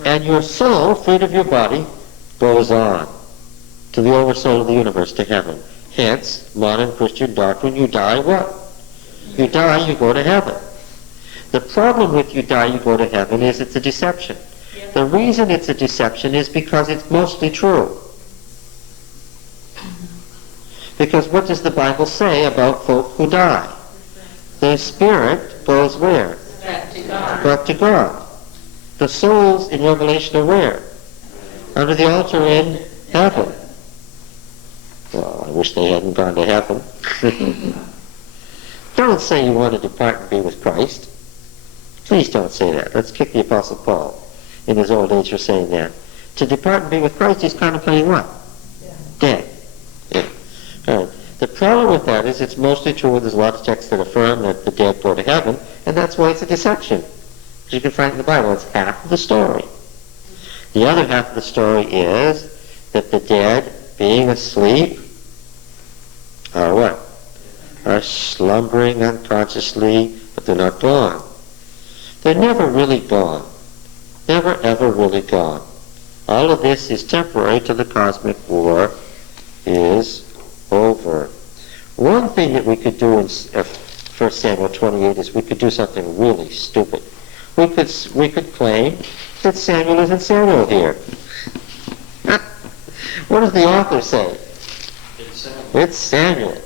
And your soul, freed of your body, goes on to the oversoul of the universe, to heaven. Hence, modern Christian doctrine, you die what? You die, you go to heaven. The problem with you die, you go to heaven is it's a deception. The reason it's a deception is because it's mostly true. Because what does the Bible say about folk who die? Their spirit goes where? Back to God. Back to God. The souls in Revelation are where? Under the altar in heaven. Well, I wish they hadn't gone to heaven. Don't say you want to depart and be with Christ. Please don't say that. Let's kick the Apostle Paul in his old age for saying that. To depart and be with Christ, he's contemplating what? Death. Yeah. All right. The problem with that is it's mostly true, and there's a lot of texts that affirm that the dead go to heaven, and that's why it's a deception. As you can find in the Bible, it's half of the story. The other half of the story is that the dead, being asleep, are what? Are slumbering unconsciously, but they're not gone. They're never really gone. Never ever really gone. All of this is temporary till the cosmic war is over. One thing that we could do in 1 Samuel 28 is we could do something really stupid. We could claim that Samuel isn't Samuel here. What does the author say? It's Samuel. It's Samuel.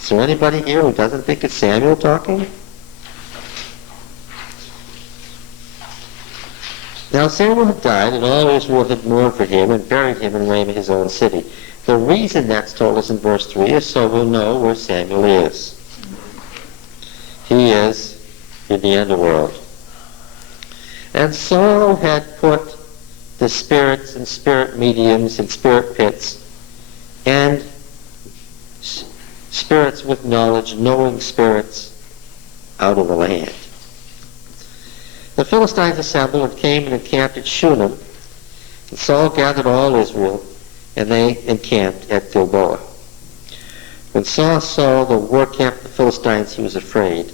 Is there anybody here who doesn't think it's Samuel talking? Now Samuel had died, and all Israel had mourned for him and buried him in Ramah, his own city. The reason that's told us in verse 3 is so we'll know where Samuel is. He is in the underworld. And Saul had put the spirits and spirit mediums and spirit pits and spirits with knowledge, knowing spirits, out of the land. The Philistines assembled and came and encamped at Shunem, and Saul gathered all Israel, and they encamped at Gilboa. When Saul saw the war camp of the Philistines, he was afraid,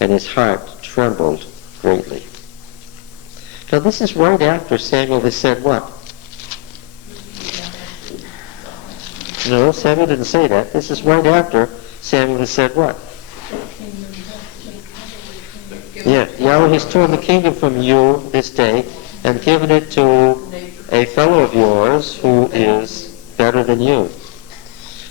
and his heart trembled greatly. Now this is right after Samuel has said what? No, Samuel didn't say that. This is right after Samuel has said what? Yeah, Yahweh has torn the kingdom from you this day and given it to a fellow of yours who is better than you.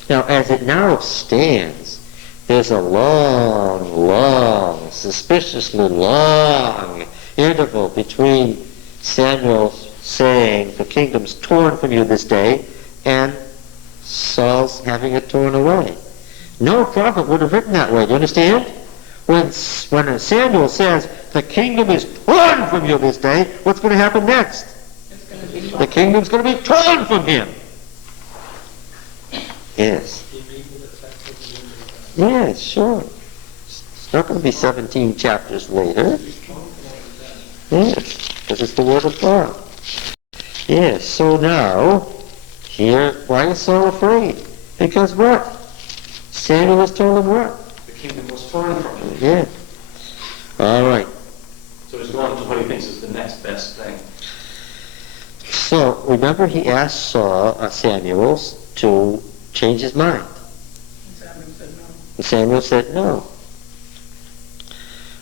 Now, as it now stands, there's a long, suspiciously long interval between Samuel saying the kingdom's torn from you this day and Saul's having it torn away. No prophet would have written that way, do you understand? When Samuel says the kingdom is torn from you this day, what's going to happen next? The kingdom's going to be torn from him. Yes. Yes, sure. It's not going to be 17 chapters later. Yes, because it's the Word of God. Yes, so now, here, why is Saul afraid? Because what? Samuel was told him what? The kingdom was torn from him. Yeah. All right. So he's going to what he thinks is the next best thing. So, remember he asked Samuel to change his mind. And Samuel said no.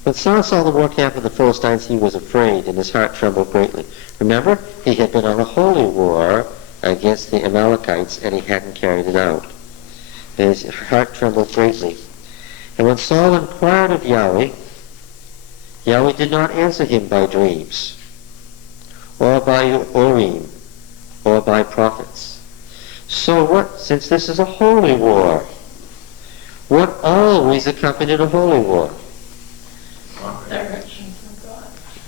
When Saul saw the war camp of the Philistines, he was afraid, and his heart trembled greatly. Remember, he had been on a holy war against the Amalekites, and he hadn't carried it out. And his heart trembled greatly. And when Saul inquired of Yahweh, Yahweh did not answer him by dreams, or by Urim, or by prophets. So what, since this is a holy war, what always accompanied a holy war? Direction from God.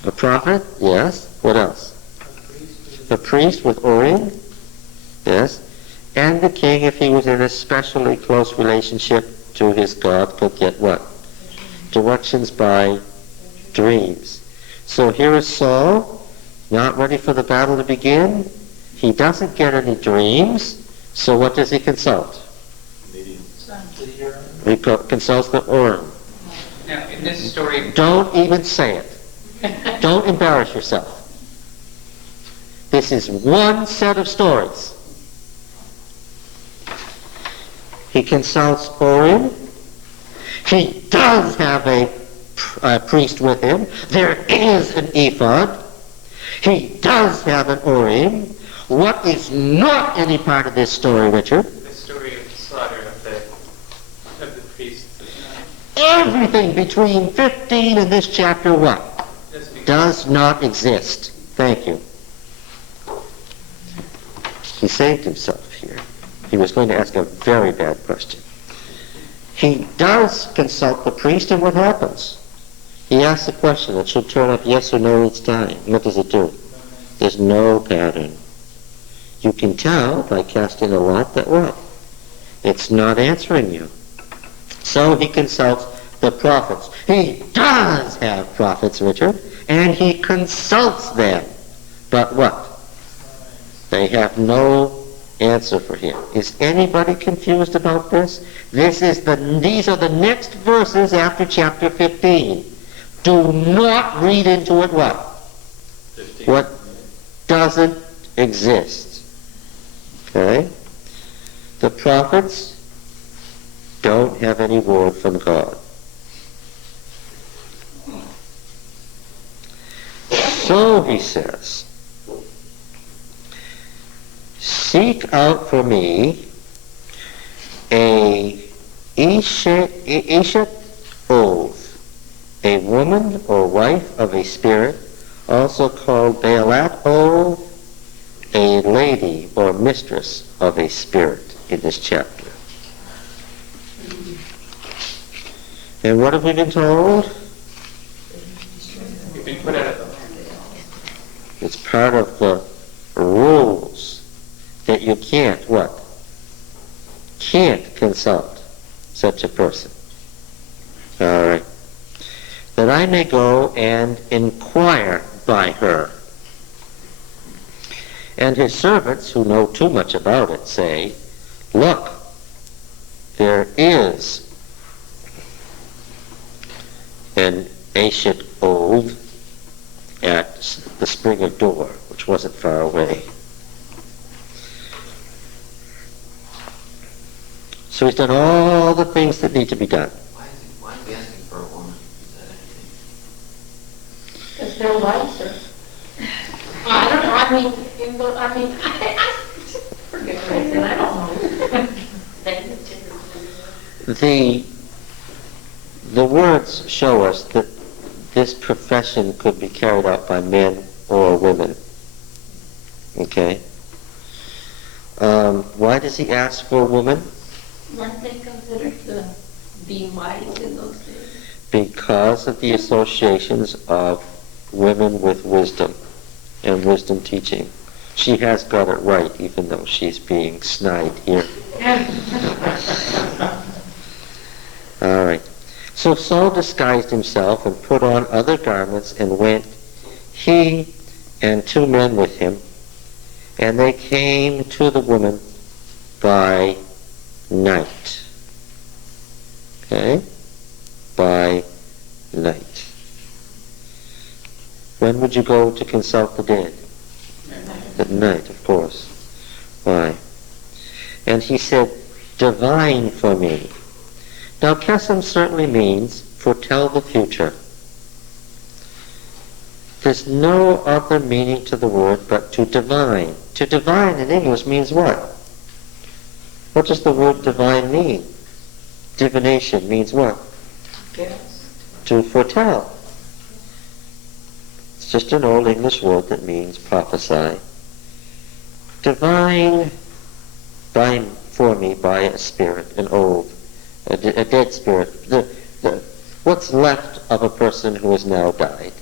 A prophet? Yes. What else? A priest with Urim? Yes. And the king, if he was in a especially close relationship to his God, could get what? Directions by dreams. So here is Saul, not ready for the battle to begin. He doesn't get any dreams. So what does he consult? He consults the Urim. Now, in this story, Don't even say it. Don't embarrass yourself. This is one set of stories. He consults Urim. He does have a priest with him. There is an ephod. He does have an Urim. What is not any part of this story, Richard? the story of the slaughter of the priests Everything between 15 and this chapter, what? Does not exist. Thank you. He saved himself here. He was going to ask a very bad question. He does consult the priest, and what happens? He asks a question that should turn up yes or no each time. What does it do? There's no pattern. You can tell by casting a lot that what? It's not answering you. So he consults the prophets. He does have prophets, Richard, and he consults them. But what? They have no answer for him. Is anybody confused about this? These are the next verses after chapter 15. Do not read into it what? 15. What doesn't exist. Okay? The prophets don't have any word from God. So, he says, seek out for me a Eshet oath, a woman or wife of a spirit, also called Baalat oath, a lady or mistress of a spirit in this chapter. And what have we been told? you've been put out of It's part of the rules that you can't, what? Can't consult such a person. All right. That I may go and inquire by her. And his servants, who know too much about it, say, look, there is an Eshet old at the spring of Dor, which wasn't far away. So he's done all the things that need to be done. Why is he asking for a woman? Is that anything? Because they're wiser. I don't know, forget crazy, I don't know. The words show us that this profession could be carried out by men or women. Okay? Why does he ask for a woman? Weren't they considered to be wise in those days? Because of the associations of women with wisdom and wisdom teaching. She has got it right, even though she's being snide here. All right. So Saul disguised himself and put on other garments and went, he and 2 men with him, and they came to the woman by night. Okay? By night. When would you go to consult the dead? At night, of course. Why? And he said, divine for me. Now, Kesem certainly means foretell the future. There's no other meaning to the word but to divine. To divine in English means what? What does the word divine mean? Divination means what? Yes. To foretell. It's just an old English word that means prophesy. Divine for me by a spirit, an old, a dead spirit. What's left of a person who has now died?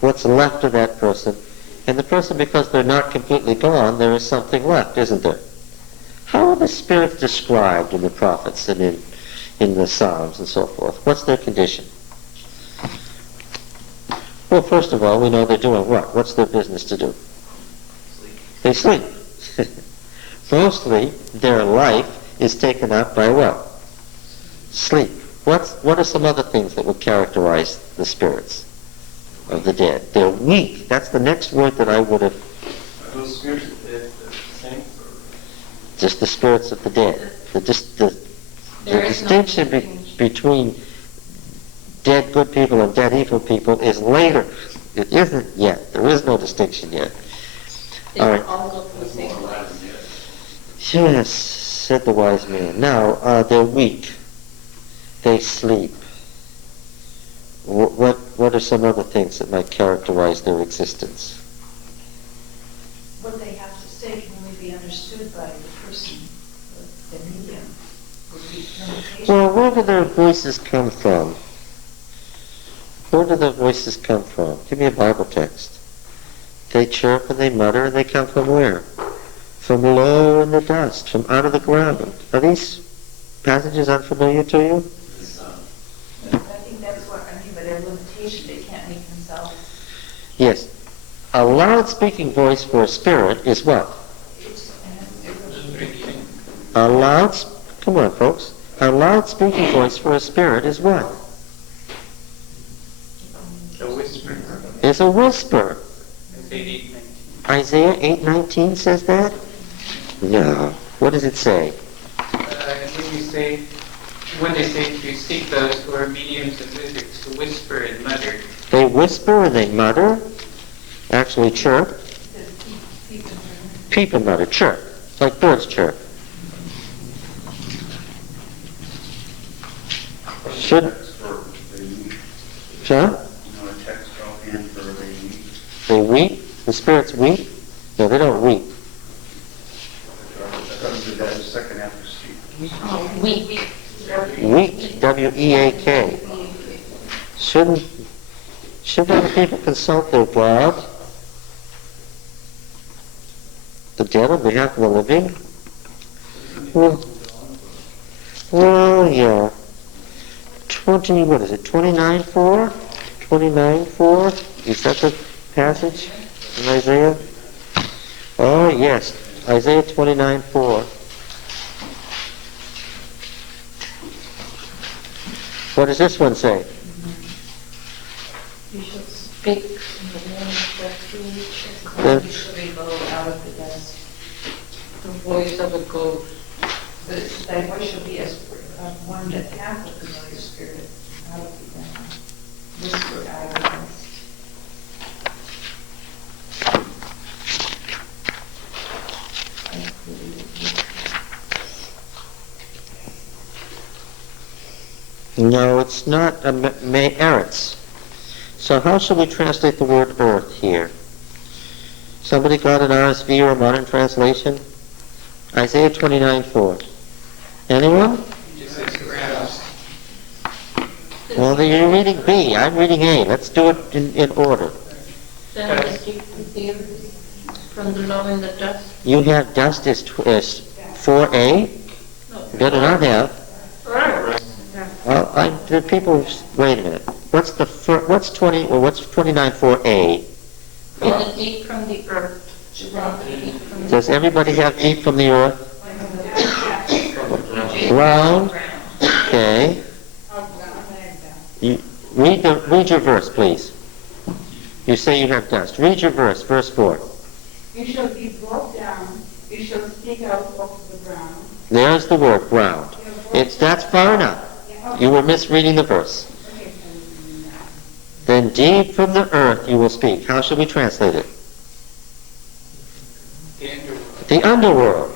What's left of that person? And the person, because they're not completely gone, there is something left, isn't there? How are the spirits described in the prophets and in the Psalms and so forth? What's their condition? Well, first of all, we know they're doing what? What's their business to do? They sleep. Mostly, their life is taken up by what? Sleep. What are some other things that would characterize the spirits of the dead? They're weak. That's the next word that I would have. Are those spirits of the dead the same? Just the spirits of the dead. The There is no distinction between dead good people and dead evil people is later. It isn't yet. There is no distinction yet. They All right. all go to the same place. Yes, said the wise man. Now, they're weak. They sleep. What are some other things that might characterize their existence? What they have to say can only be understood by the person, the medium, would be communication. Well, where do their voices come from? Where do their voices come from? Give me a Bible text. They chirp and they mutter, and they come from where? From low in the dust, from out of the ground. Are these passages unfamiliar to you? I think that's what I mean by their limitation. They can't make themselves. Yes. A loud speaking voice for a spirit is what? A loud, come on folks, a loud speaking voice for a spirit is what? A whisper. Is a whisper. Isaiah 8:19. Isaiah 8:19 says that? No. What does it say? When they say to seek those who are mediums and wizards, to whisper and mutter. They whisper and they mutter. Actually chirp. Peep and mutter. Chirp. Like birds chirp. Should... Huh? A text offhand for they weep. They weep? The spirits weep? No, they don't weep. That is second after sleep. Weak. Weak. W-E-A-K. Shouldn't other people consult their God? The dead on behalf of the living? Well, yeah. 29:4? 29:4? Is that the passage in Isaiah? Oh, yes. Isaiah 29:4. What does this one say? You shall speak in the name of refuge, The- You shall be low out of the dust. the voice of a ghost. Thy voice shall be as one that hath a familiar spirit out of the ground. Whisper out of the dust. No, it's not a eretz. So how should we translate the word earth here? Somebody got an RSV or a modern translation? Isaiah 29:4. Anyone? It just says ground. Well, then you're reading B. I'm reading A. Let's do it in order. Then I speak with you from the low in the dust. You have dust is 4A. No. Better not have. Right. the people, wait a minute. What's 29.4a? From the deep from the earth. Does everybody have deep from the earth? Ground. Okay. Read your verse, please. You say you have dust. Read your verse, verse 4. You shall be brought down, you shall speak out of the ground. There's the word, ground. That's far enough. You were misreading the verse. Then deep from the earth you will speak. How shall we translate it? The underworld.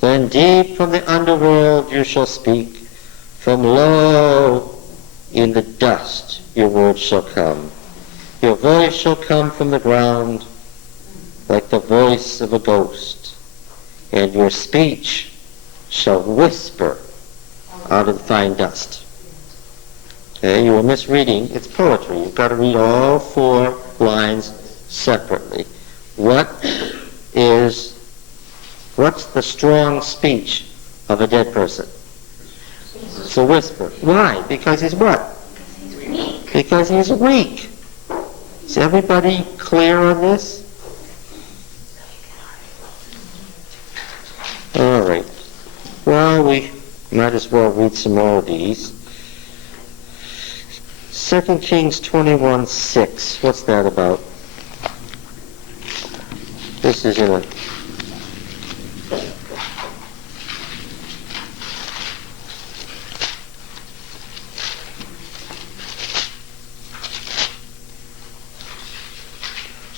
Then deep from the underworld you shall speak. From low in the dust your words shall come. Your voice shall come from the ground like the voice of a ghost. And your speech shall whisper out of the fine dust. Okay, you were misreading. It's poetry. You've got to read all 4 lines separately. What's the strong speech of a dead person? It's a whisper. Why? Because he's what? Because he's weak. Is everybody clear on this? All right. Well, we might as well read some more of these. 2 Kings 21:6. What's that about? This is in a...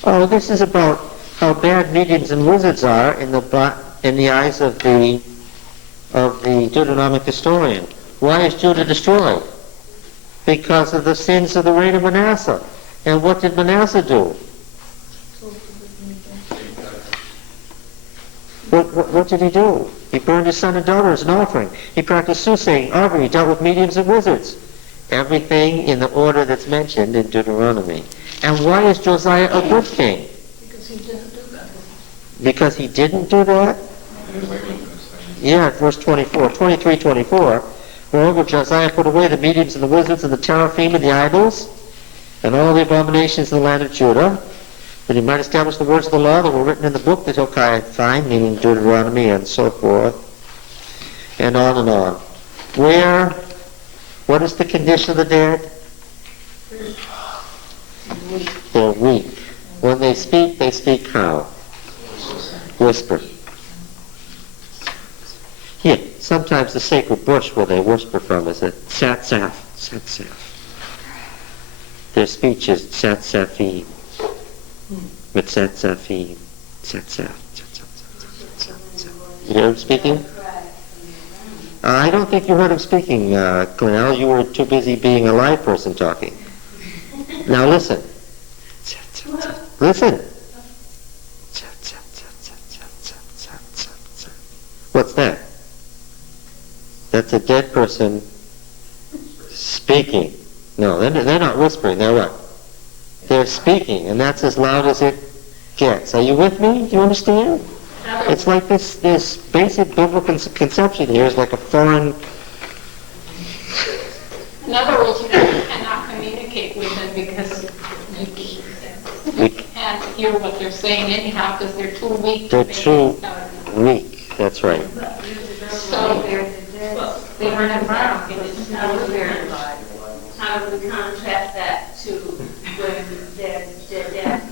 Oh, this is about how bad mediums and wizards are in the eyes of the Deuteronomic historian. Why is Judah destroyed? Because of the sins of the reign of Manasseh. And what did Manasseh do? What did he do? He burned his son and daughter as an offering. He practiced soothsaying, augury, dealt with mediums and wizards. Everything in the order that's mentioned in Deuteronomy. And why is Josiah a good king? Because he didn't do that. Because he didn't do that? Yeah, verse 24, 23:24. Moreover, Josiah put away the mediums and the wizards and the teraphim and the idols and all the abominations in the land of Judah, that he might establish the words of the law that were written in the book that Hilkiah had found, meaning Deuteronomy and so forth, and on and on. What is the condition of the dead? They're weak. When they speak how? Whisper. Yeah, sometimes the sacred bush where they whisper from is a tsatsaf, tsatsaf. Their speech is tsatsafim, mitzatsafim, tsatsaf, tsatsaf. You hear him speaking? I don't think you heard him speaking, Glenn. You were too busy being a live person talking. Now listen. Listen. What's that? That's a dead person speaking. No, they're not whispering. They're what? They're speaking, and that's as loud as it gets. Are you with me? Do you understand? It's like this basic biblical conception here is like a foreign... In other words, you cannot communicate with them because you can't hear what they're saying anyhow because they're too weak. They're too weak, that's right. So They were in brown. How do we contrast that to when they're dead,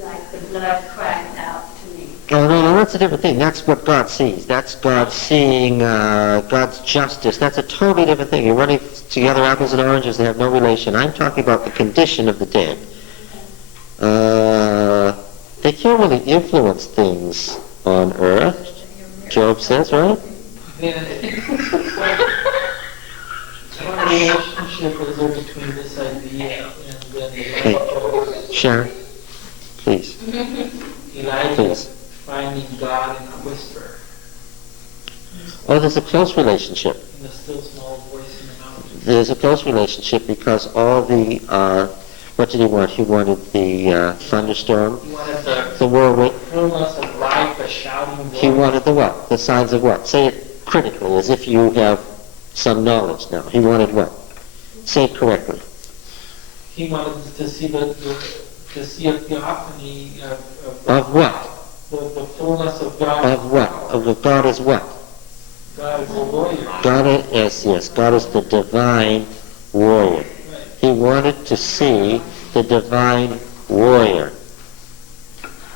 like the blood cries out to me? Oh, no, that's a different thing. That's what God sees. That's God seeing God's justice. That's a totally different thing. You're running together apples and oranges. They have no relation. I'm talking about the condition of the dead. They can't really influence things on earth, Job says, right? What relationship is there between this idea and when Hey, Sharon, please. Elijah finding God in a whisper? Oh, there's a close relationship. In the still small voice in the mountain. There's a close relationship because all the, what did he want? He wanted the thunderstorm, He wanted the whirlwind. fullness of life, a shouting voice. He wanted the what? The signs of what? Say it critically, as if you have Some knowledge now. He wanted what? Say it correctly. He wanted to see a theophany Of what? The fullness of God. Of what? Of God is what? God is a warrior. God is, yes, God is the divine warrior. Right. He wanted to see the divine warrior.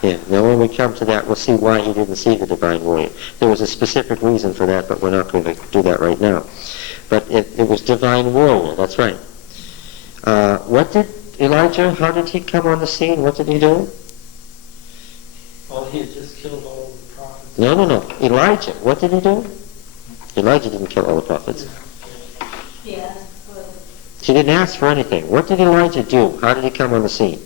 Yeah, now when we come to that, we'll see why he didn't see the divine warrior. There was a specific reason for that, but we're not going to do that right now. But it was divine warrior, that's right. What did Elijah, how did he come on the scene? What did he do? Well, he had just killed all the prophets. No. Elijah, what did he do? Elijah didn't kill all the prophets. Yeah. He didn't ask for anything. What did Elijah do? How did he come on the scene?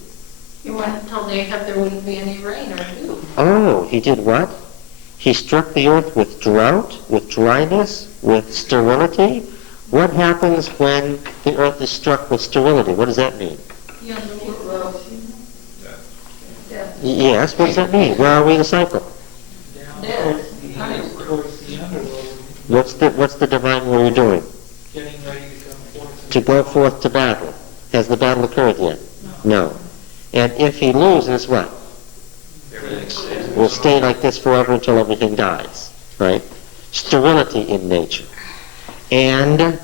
He went and told Ahab there wouldn't be any rain or dew. Oh, he did what? He struck the earth with drought, with dryness, with sterility. What happens when the earth is struck with sterility? What does that mean? Yes, what does that mean? Where are we in the cycle? Down towards the underworld. What's the divine warrior doing? Getting ready to come forth. To go forth to battle. Has the battle occurred yet? No. And if he loses, what? Will stay like this forever until everything dies, right? Sterility in nature. And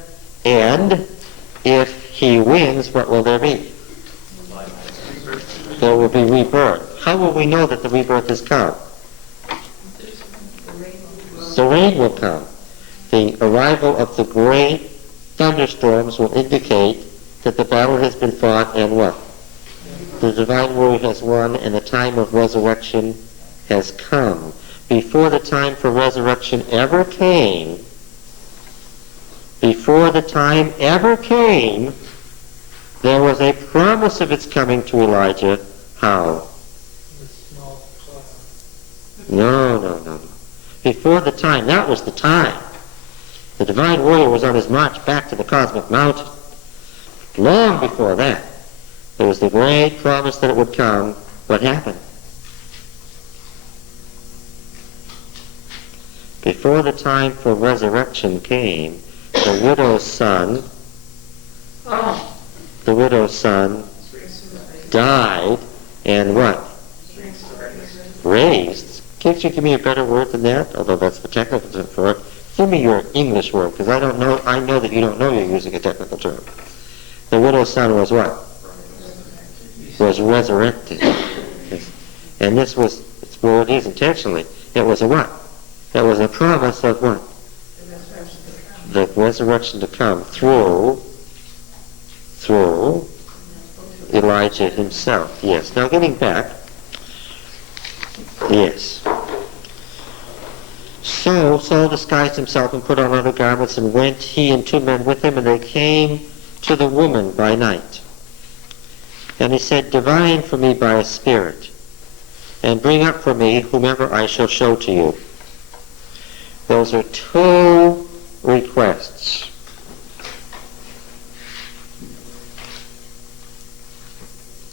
if he wins, what will there be? There will be rebirth. How will we know that the rebirth has come? The rain will come. The arrival of the great thunderstorms will indicate that the battle has been fought and what? The divine warrior has won and the time of resurrection has come. Before the time for resurrection ever came, there was a promise of its coming to Elijah. How? The small cloud. No. Before the time, that was the time. The divine warrior was on his march back to the cosmic mountain. Long before that, there was the great promise that it would come. What happened? Before the time for resurrection came, the widow's son died and what? Raised. Can't you give me a better word than that? Although that's the technical term for it. Give me your English word, because I know that you don't know you're using a technical term. The widow's son was what? Was resurrected. Yes. And this was, it's where it is intentionally. It was a what? That was a promise of what? The resurrection to come through Elijah himself. Yes. Now getting back. Yes. So Saul disguised himself and put on other garments and went, he and 2 men with him, and they came to the woman by night. And he said, divine for me by a spirit, and bring up for me whomever I shall show to you. Those are 2 requests.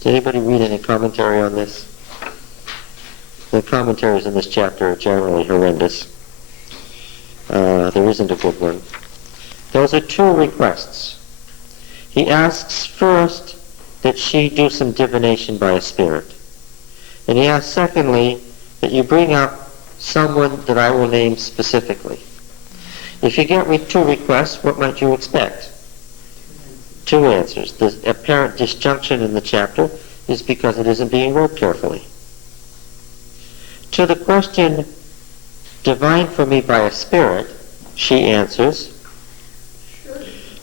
Did anybody read any commentary on this? The commentaries in this chapter are generally horrendous. There isn't a good one. Those are 2 requests. He asks first that she do some divination by a spirit. And he asks secondly that you bring up someone that I will name specifically. If you get 2 requests, what might you expect? 2 answers. The apparent disjunction in the chapter is because it isn't being read carefully. To the question, divine for me by a spirit, she answers,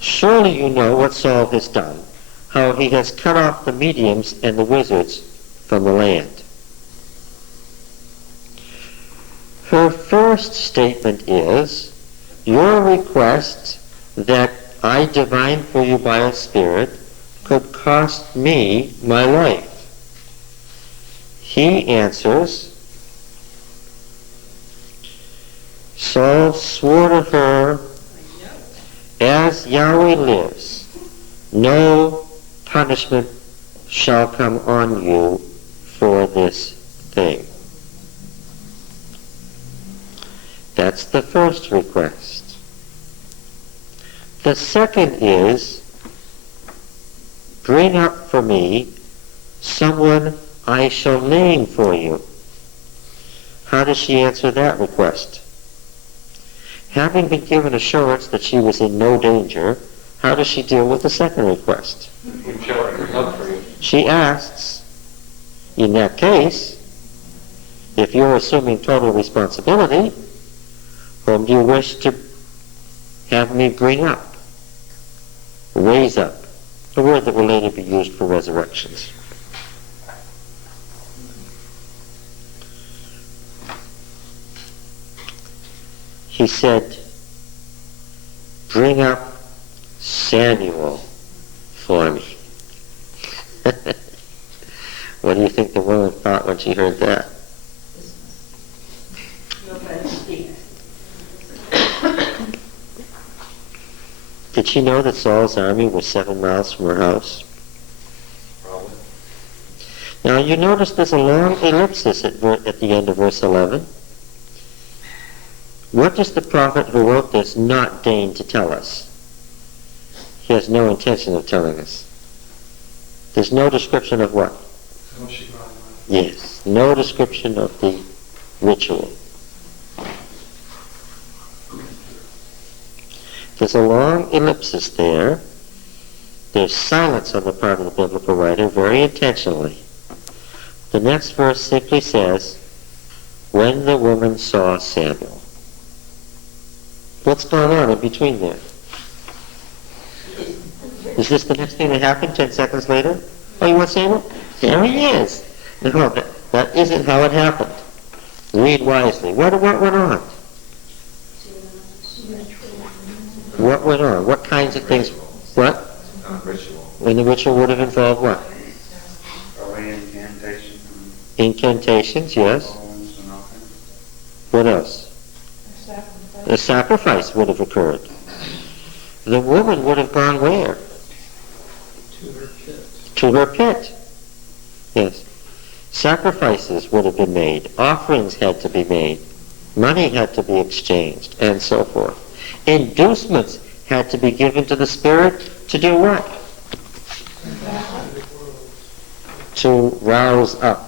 surely you know what Saul has done, how he has cut off the mediums and the wizards from the land. Her first statement is, your request that I divine for you by a spirit could cost me my life. He answers, Saul swore to her, as Yahweh lives, no punishment shall come on you for this thing. That's the first request. The second is, bring up for me someone I shall name for you. How does she answer that request? Having been given assurance that she was in no danger, how does she deal with the second request? You show her love for you. She asks, in that case, if you're assuming total responsibility, whom do you wish to have me bring up? Raise up. A word that will later be used for resurrections. He said, bring up Samuel for me. What do you think the woman thought when she heard that? Did she know that Saul's army was 7 miles from her house? Probably. Now you notice there's a long ellipsis at the end of verse 11. What does the prophet who wrote this not deign to tell us? He has no intention of telling us. There's no description of what? Yes, no description of the ritual. There's a long ellipsis there. There's silence on the part of the biblical writer, very intentionally. The next verse simply says, when the woman saw Samuel. What's going on in between there? Is this the next thing that happened 10 seconds later? Oh, you want Samuel? There he is. No, that isn't how it happened. Read wisely. What went on? What went on? What kinds of things? What? Ritual. And the ritual would have involved what? Probably incantations. Incantations, yes. Bones and all kinds. What else? A sacrifice would have occurred. The woman would have gone where? To her pit. To her pit. Yes. Sacrifices would have been made. Offerings had to be made. Money had to be exchanged, and so forth. Inducements had to be given to the Spirit to do what? To rouse up.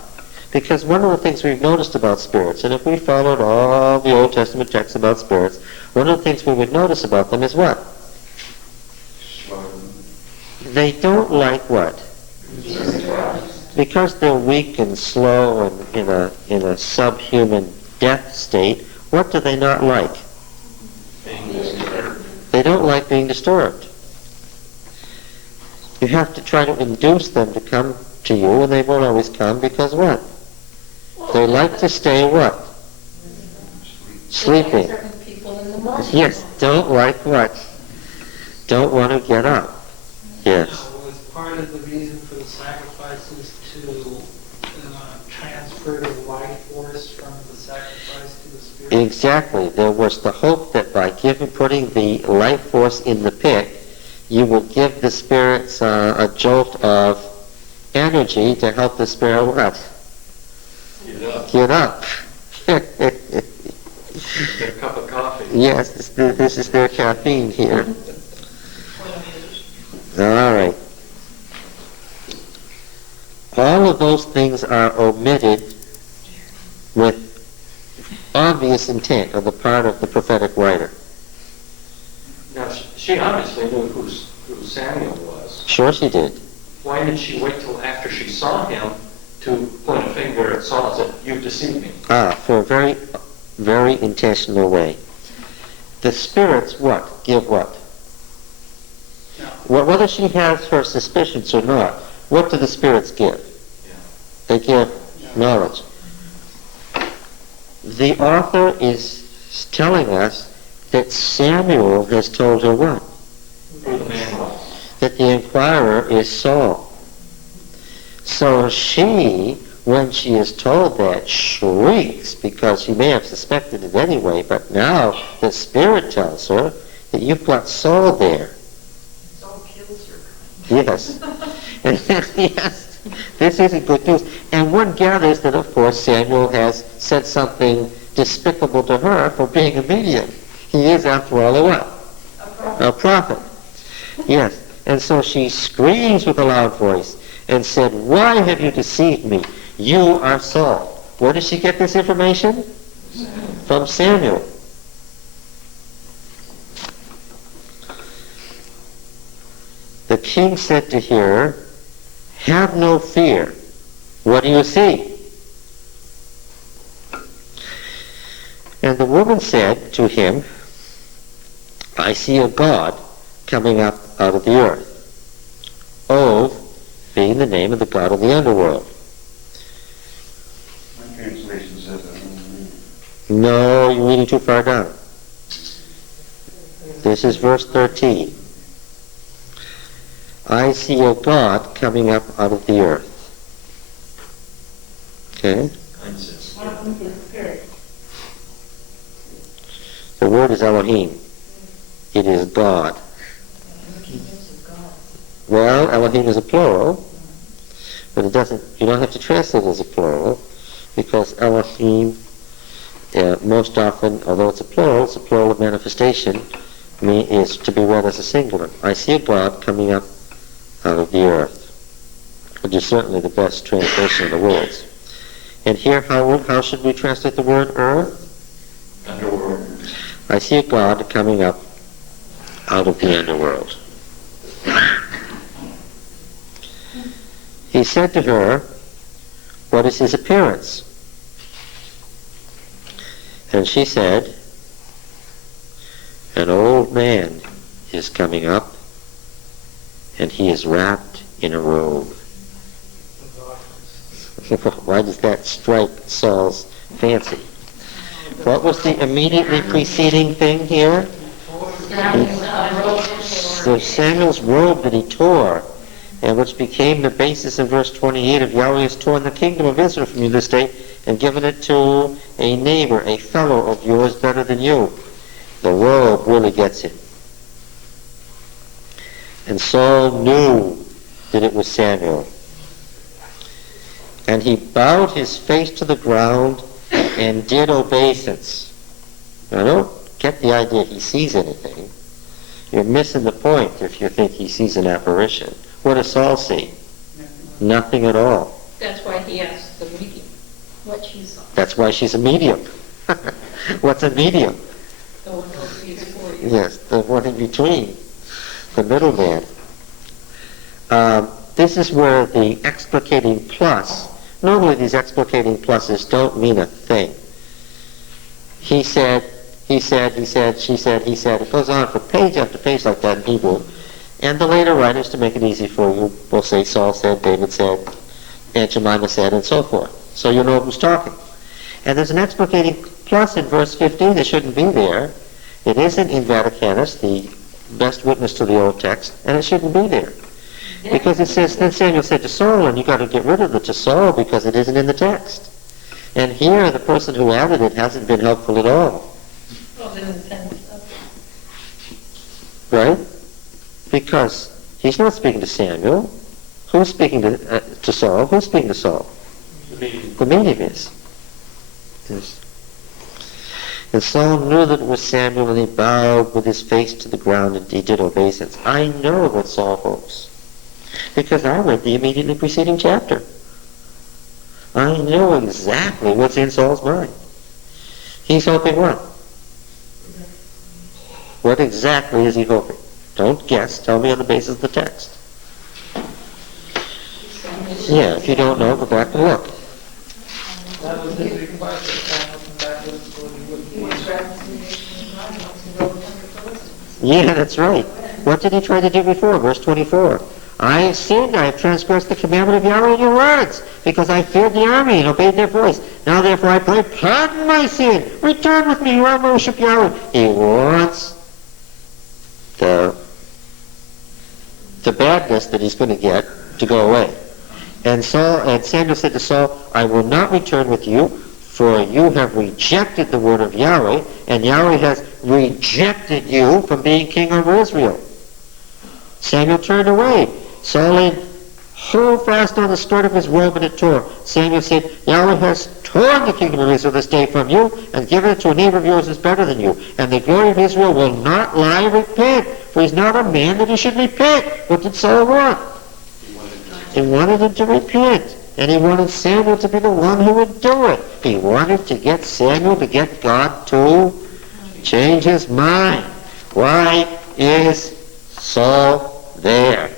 Because one of the things we've noticed about spirits, and if we followed all the Old Testament texts about spirits, one of the things we would notice about them is what? They don't like what? Because they're weak and slow and in a subhuman death state, what do they not like? Being disturbed. They don't like being disturbed. You have to try to induce them to come to you, and they won't always come because what? They like to stay what? Sleeping. Certain people in the morning. Yes, don't like what? Don't want to get up. Yes. Now, was part of the reason for the sacrifices to transfer the life force from the sacrifice to the spirit? Exactly. There was the hope that by putting the life force in the pit, you would give the spirits a jolt of energy to help the spirit what? Get up. Get a cup of coffee. Yes, this is their caffeine here. All right. All of those things are omitted with obvious intent on the part of the prophetic writer. Now, she obviously knew who Samuel was. Sure she did. Why did she wait till after she saw him to point a finger at Saul and say, "You deceived me"? For a very, very intentional way. The spirits what? Give what? Well, whether she has her suspicions or not, what do the spirits give? They give knowledge. The author is telling us that Samuel has told her what? Who the man was. That the inquirer is Saul. So she, when she is told that, shrieks because she may have suspected it anyway, but now the Spirit tells her that you've got Saul there. Saul kills her. Yes. Yes. This isn't good news. And one gathers that, of course, Samuel has said something despicable to her for being a medium. He is, after all, a what? A prophet. Yes. And so she screams with a loud voice and said, "Why have you deceived me? You are Saul." Where did she get this information? From Samuel. The king said to her, "Have no fear. What do you see?" And the woman said to him, "I see a god coming up out of the earth." Ov being the name of the god of the underworld. My translation says that. No, you're reading too far down. This is verse 13. I see a god coming up out of the earth. Okay? The word is Elohim. It is God. Well, Elohim is a plural, but you don't have to translate it as a plural, because Elohim, most often, although it's a plural of manifestation, is to be read as a singular. I see a God coming up out of the earth, which is certainly the best translation of the words. And here, how should we translate the word earth? Underworld. I see a God coming up out of the underworld. He said to her, "What is his appearance?" And she said, "An old man is coming up, and he is wrapped in a robe." Why does that strike Saul's fancy? What was the immediately preceding thing here? The Samuel's robe that he tore, and which became the basis in verse 28 of Yahweh has torn the kingdom of Israel from you this day and given it to a neighbor, a fellow of yours better than you. The robe really gets it. And Saul knew that it was Samuel. And he bowed his face to the ground and did obeisance. Now don't get the idea he sees anything. You're missing the point if you think he sees an apparition. What does Saul see? Nothing at all. That's why he asked the medium what she saw. That's why she's a medium. What's a medium? The one who sees for you. Yes, the one in between, the middleman. This is where the explicating plus, normally these explicating pluses don't mean a thing. He said, she said, it goes on for page after page like that in Hebrew. And the later writers, to make it easy for you, will say Saul said, David said, Aunt Jemima said, and so forth. So you know who's talking. And there's an explicating plus in verse 15 that shouldn't be there. It isn't in Vaticanus, the best witness to the old text, and it shouldn't be there. Because it says, then Samuel said to Saul, and you got to get rid of the to Saul because it isn't in the text. And here, the person who added it hasn't been helpful at all. Well, then it ends up. Right? Because he's not speaking to Samuel. Who's speaking to Saul? Who's speaking to Saul? The medium is. Yes. And Saul knew that it was Samuel, and he bowed with his face to the ground, and he did obeisance. I know what Saul hopes, because I read the immediately preceding chapter. I know exactly what's in Saul's mind. He's hoping what? What exactly is he hoping? Don't guess. Tell me on the basis of the text. Yeah, if you don't know, go back and look. That was his request, that was what he would be. Yeah, that's right. What did he try to do before? Verse 24. I have sinned, I have transgressed the commandment of Yahweh in your words, because I feared the army and obeyed their voice. Now therefore I pray, pardon my sin. Return with me, you are worship Yahweh. He wants the badness that he's going to get to go away. And Samuel said to Saul, I will not return with you, for you have rejected the word of Yahweh, and Yahweh has rejected you from being king over Israel. Samuel turned away. Saul laid hold fast on the skirt of his robe, and it tore. Samuel said, Yahweh has torn the kingdom of Israel this day from you, and given it to a neighbor of yours who is better than you. And the glory of Israel will not lie. Repent, for he's not a man that he should repent. What did Saul want? He wanted him to repent. And he wanted Samuel to be the one who would do it. He wanted to get Samuel to get God to change his mind. Why is Saul there?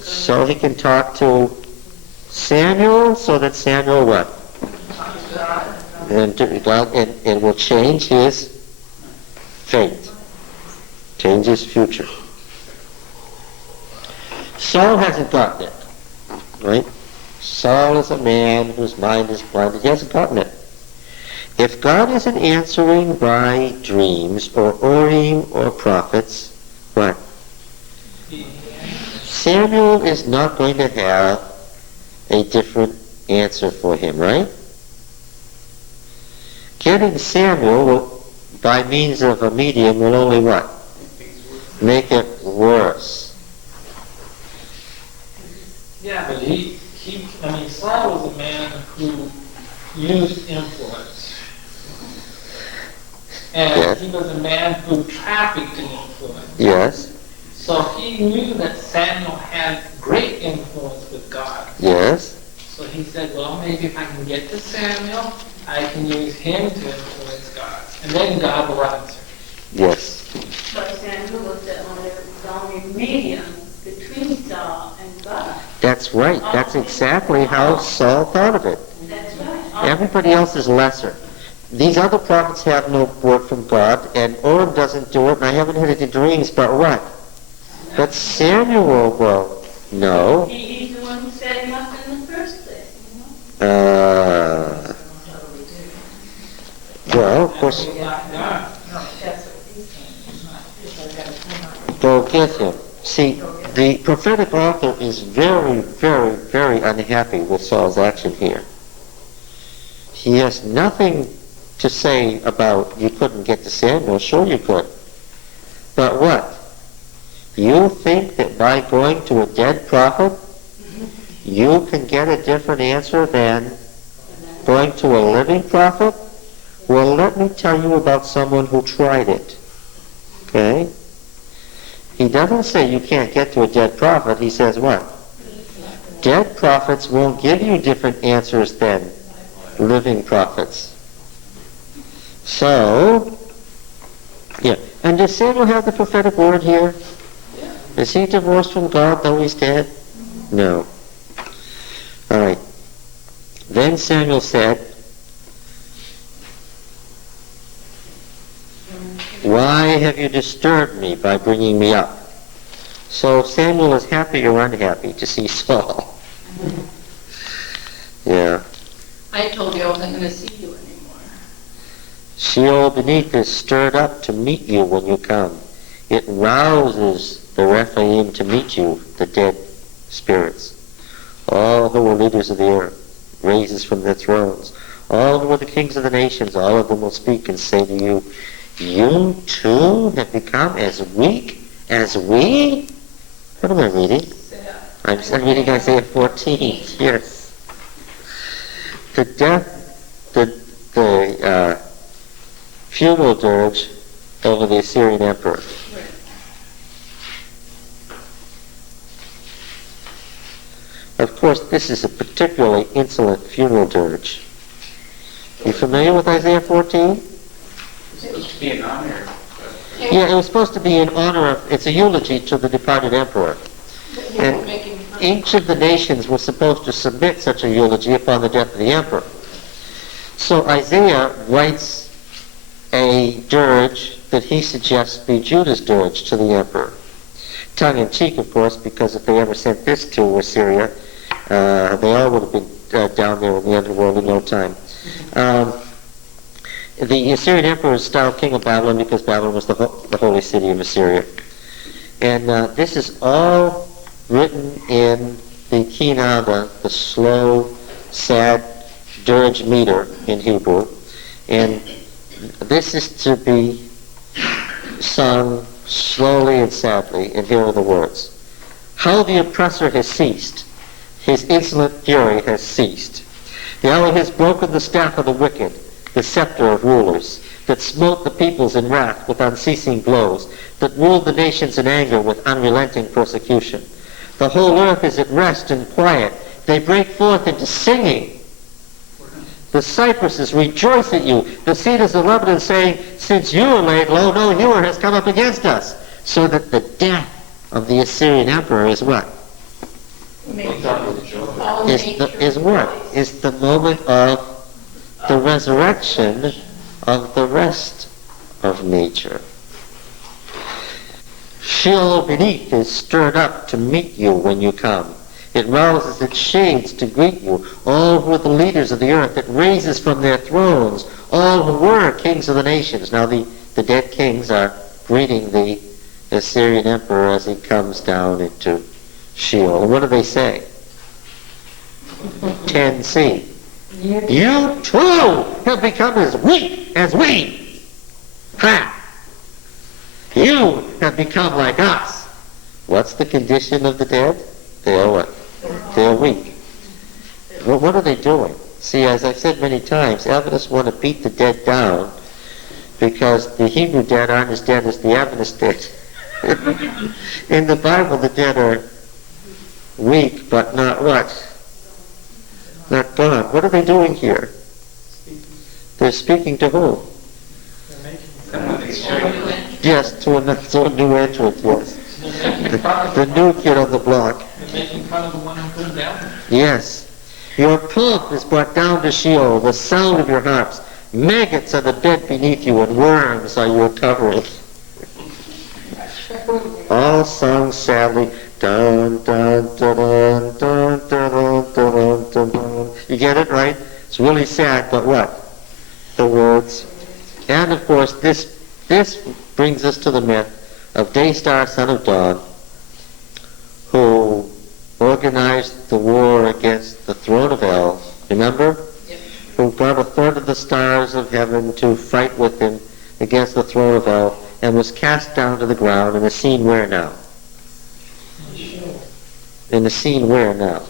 So he can talk to Samuel, so that Samuel what? And it will change his fate, change his future. Saul hasn't gotten it, right? Saul is a man whose mind is blinded. He hasn't gotten it. If God isn't answering by dreams or Urim or prophets, what? Samuel is not going to have a different answer for him, right? Getting Samuel will, by means of a medium will only what? Make it worse. Yeah, but Saul was a man who used influence. And Yes. he was a man who trafficked in influence. Yes, So he knew that Samuel had great influence with God. yes, So he said, well, maybe if I can get to Samuel, I can use him to influence God. And then God will answer. yes. But Samuel was the only medium between Saul and God. That's right. That's exactly how Saul thought of it. That's right. Everybody else is lesser. These other prophets have no word from God, and Urim doesn't do it, and I haven't heard any dreams, but what? But Samuel will know. He's the one who set him up in the first place. Well, of course, Not God. go get him. See, the prophetic author is very, very, very unhappy with Saul's action here. He has nothing to say about you couldn't get to Samuel. Sure you could. But what? You think that by going to a dead prophet, you can get a different answer than going to a living prophet? Well, let me tell you about someone who tried it. Okay? He doesn't say you can't get to a dead prophet. He says what? Dead prophets won't give you different answers than living prophets. So, yeah. And does Samuel have the prophetic word here? Is he divorced from God though he's dead? No. All right. Then Samuel said, "Why have you disturbed me by bringing me up?" So Samuel is happy or unhappy to see Saul? Yeah. I told you I wasn't going to see you anymore. Sheol beneath is stirred up to meet you when you come. It rouses the Rephaim to meet you, the dead spirits. All who were leaders of the earth raises from their thrones. All who are the kings of the nations, all of them will speak and say to you, "You too have become as weak as we?" What am I reading? I'm reading Isaiah 14. Yes. The funeral dirge over the Assyrian emperor. Of course, this is a particularly insolent funeral dirge. You familiar with Isaiah 14? It's supposed to be an honor. Yeah, it was supposed to be in honor of, it's a eulogy to the departed emperor. And each of the nations was supposed to submit such a eulogy upon the death of the emperor. So Isaiah writes a dirge that he suggests be Judah's dirge to the emperor. Tongue-in-cheek, of course, because if they ever sent this to Assyria, they all would have been down there in the underworld in no time. The Assyrian emperor is styled king of Babylon because Babylon was the holy city of Assyria. And this is all written in the kinah, the slow, sad dirge meter in Hebrew. And this is to be sung slowly and sadly, and here are the words. How the oppressor has ceased. His insolent fury has ceased. Yahweh has broken the staff of the wicked, the scepter of rulers. that smote the peoples in wrath with unceasing blows, that ruled the nations in anger with unrelenting persecution. The whole earth is at rest and quiet. They break forth into singing. The cypresses rejoice at you. The cedars of Lebanon saying, since you are laid low, no hewer has come up against us. So that the death of the Assyrian emperor is what? Is what? Is the moment of the resurrection of the rest of nature. Sheol beneath is stirred up to meet you when you come. It rouses its shades to greet you, all who are the leaders of the earth. It raises from their thrones all who were kings of the nations. Now the dead kings are greeting the Assyrian emperor as he comes down into Sheol. And what do they say? 10c. You too have become as weak as we. Ha! You have become like us. What's the condition of the dead? They are what? They are weak. Well, what are they doing? See, as I've said many times, Adventists want to beat the dead down because the Hebrew dead aren't as dead as the Adventist dead. In the Bible, the dead are weak, but not what? Not gone. What are they doing here? They're speaking to whom? Yes, to a new entrant, yes. The new kid on the block. They're making fun of the one who put him down. Yes. Your pomp is brought down to Sheol, the sound of your harps. Maggots are the bed beneath you, and worms are your covering. All sung sadly. Dun, dun, dun, dun, dun, dun, dun, dun, dun. You get it, right? It's really sad, but what? The words. And of course, this brings us to the myth of Daystar, son of Dawn, who organized the war against the throne of El. Remember? Yes. Who brought a third of the stars of heaven to fight with him against the throne of El, and was cast down to the ground in a scene where now? In the scene where now?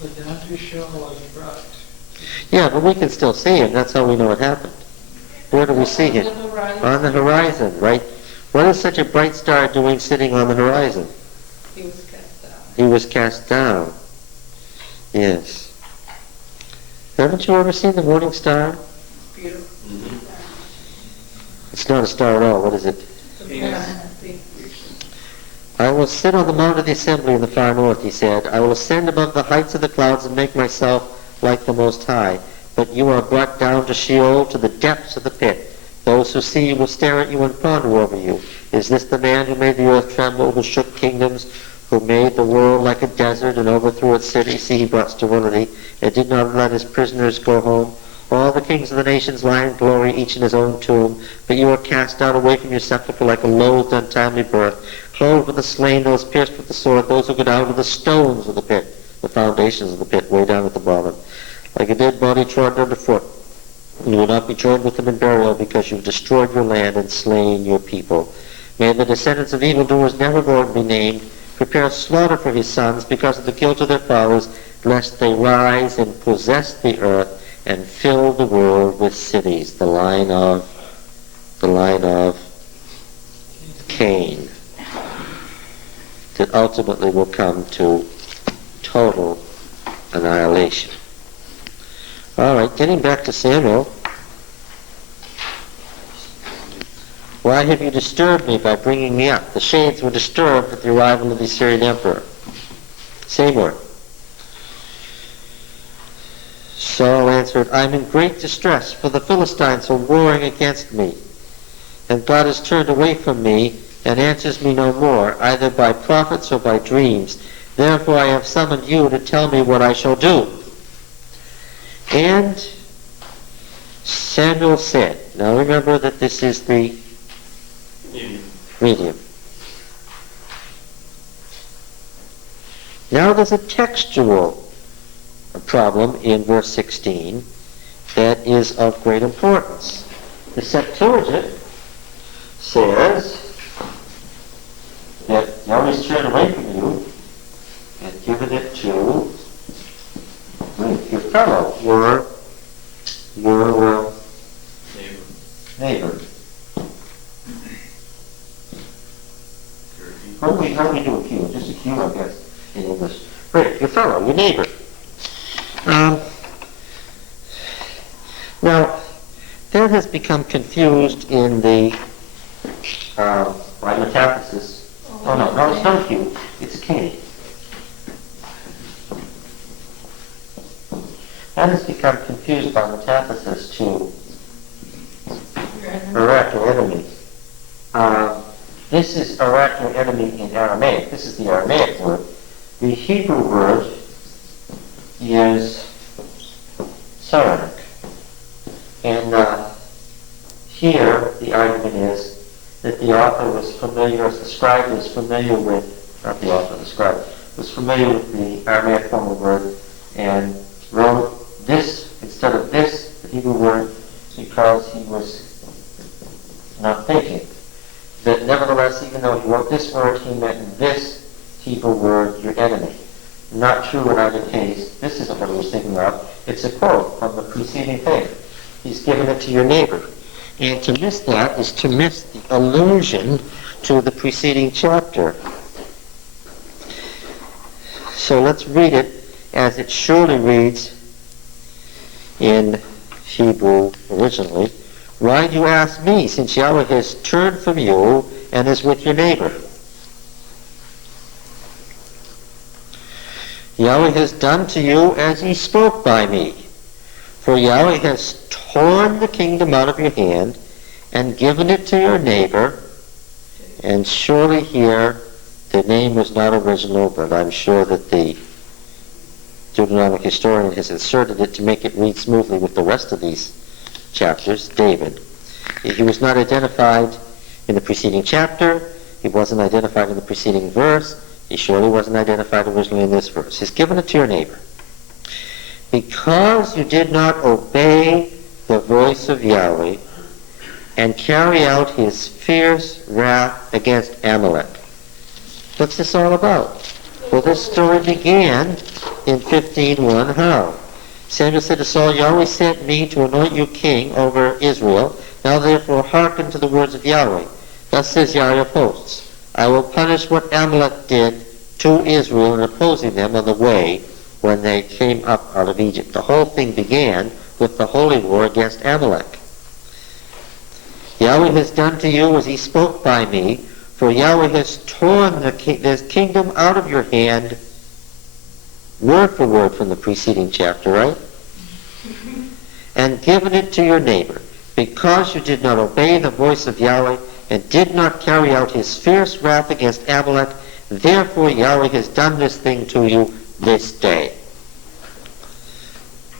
But down to Sheol was brought. Yeah, but we can still see him. That's how we know it happened. Where do we see him? On the horizon, right? What is such a bright star doing sitting on the horizon? He was cast down. He was cast down. Yes. Haven't you ever seen the morning star? Beautiful. It's not a star at all. What is it? Venus. I will sit on the mount of the assembly in the far north, he said. I will ascend above the heights of the clouds and make myself like the Most High. But you are brought down to Sheol, to the depths of the pit. Those who see you will stare at you and ponder over you. Is this the man who made the earth tremble, who shook kingdoms, who made the world like a desert and overthrew its cities? See, he brought sterility and did not let his prisoners go home. All the kings of the nations lie in glory, each in his own tomb. But you are cast out away from your sepulchre like a loathed, untimely birth, clothed with the slain, those pierced with the sword, those who go down to the stones of the pit, the foundations of the pit, way down at the bottom. Like a dead body trodden underfoot, you will not be joined with them in burial, because you've destroyed your land and slain your people. May the descendants of evildoers never, Lord, be named. Prepare slaughter for his sons because of the guilt of their fathers, lest they rise and possess the earth and fill the world with cities. The line of Cain, that ultimately will come to total annihilation. All right, getting back to Samuel. Why have you disturbed me by bringing me up? The shades were disturbed at the arrival of the Assyrian emperor. Samuel. Saul answered, I am in great distress, for the Philistines are warring against me. And God has turned away from me and answers me no more, either by prophets or by dreams. Therefore I have summoned you to tell me what I shall do. And Samuel said, now remember that this is the medium. Now there's a textual problem in verse 16 that is of great importance. The Septuagint says that Yahweh has turned away from you and given it to your fellow, neighbor. Now, that has become confused in the, by metathesis. Oh no, it's not a Q, it's a K. That has become confused by metathesis to Iraq or enemy. This is Iraq or enemy in Aramaic. This is the Aramaic word. The Hebrew word is Sarek. And here the argument is that the author was familiar, as the scribe was familiar with, not the author, the scribe, was familiar with the Aramaic form of the word and wrote this instead of this, the Hebrew word, because he was not thinking. That nevertheless, even though he wrote this word, he meant this Hebrew word, your enemy. Not true in either case. This isn't what he was thinking of. It's a quote from the preceding thing. He's given it to your neighbor. And to miss that is to miss the allusion to the preceding chapter. So let's read it as it surely reads in Hebrew originally. Why do you ask me, since Yahweh has turned from you and is with your neighbor? Yahweh has done to you as he spoke by me. For Yahweh has torn the kingdom out of your hand and given it to your neighbor. And surely here the name was not original, but I'm sure that the Deuteronomic historian has inserted it to make it read smoothly with the rest of these chapters, David. He was not identified in the preceding chapter. He wasn't identified in the preceding verse. He surely wasn't identified originally in this verse. He's given it to your neighbor. Because you did not obey the voice of Yahweh and carry out his fierce wrath against Amalek. What's this all about? Well, this story began in 15:1. How? Samuel said to Saul, Yahweh sent me to anoint you king over Israel. Now therefore hearken to the words of Yahweh. Thus says Yahweh of hosts, I will punish what Amalek did to Israel in opposing them on the way when they came up out of Egypt. The whole thing began with the holy war against Amalek. Yahweh has done to you as he spoke by me, for Yahweh has torn the kingdom out of your hand, word for word from the preceding chapter, right? And given it to your neighbor, because you did not obey the voice of Yahweh and did not carry out his fierce wrath against Amalek, therefore Yahweh has done this thing to you this day.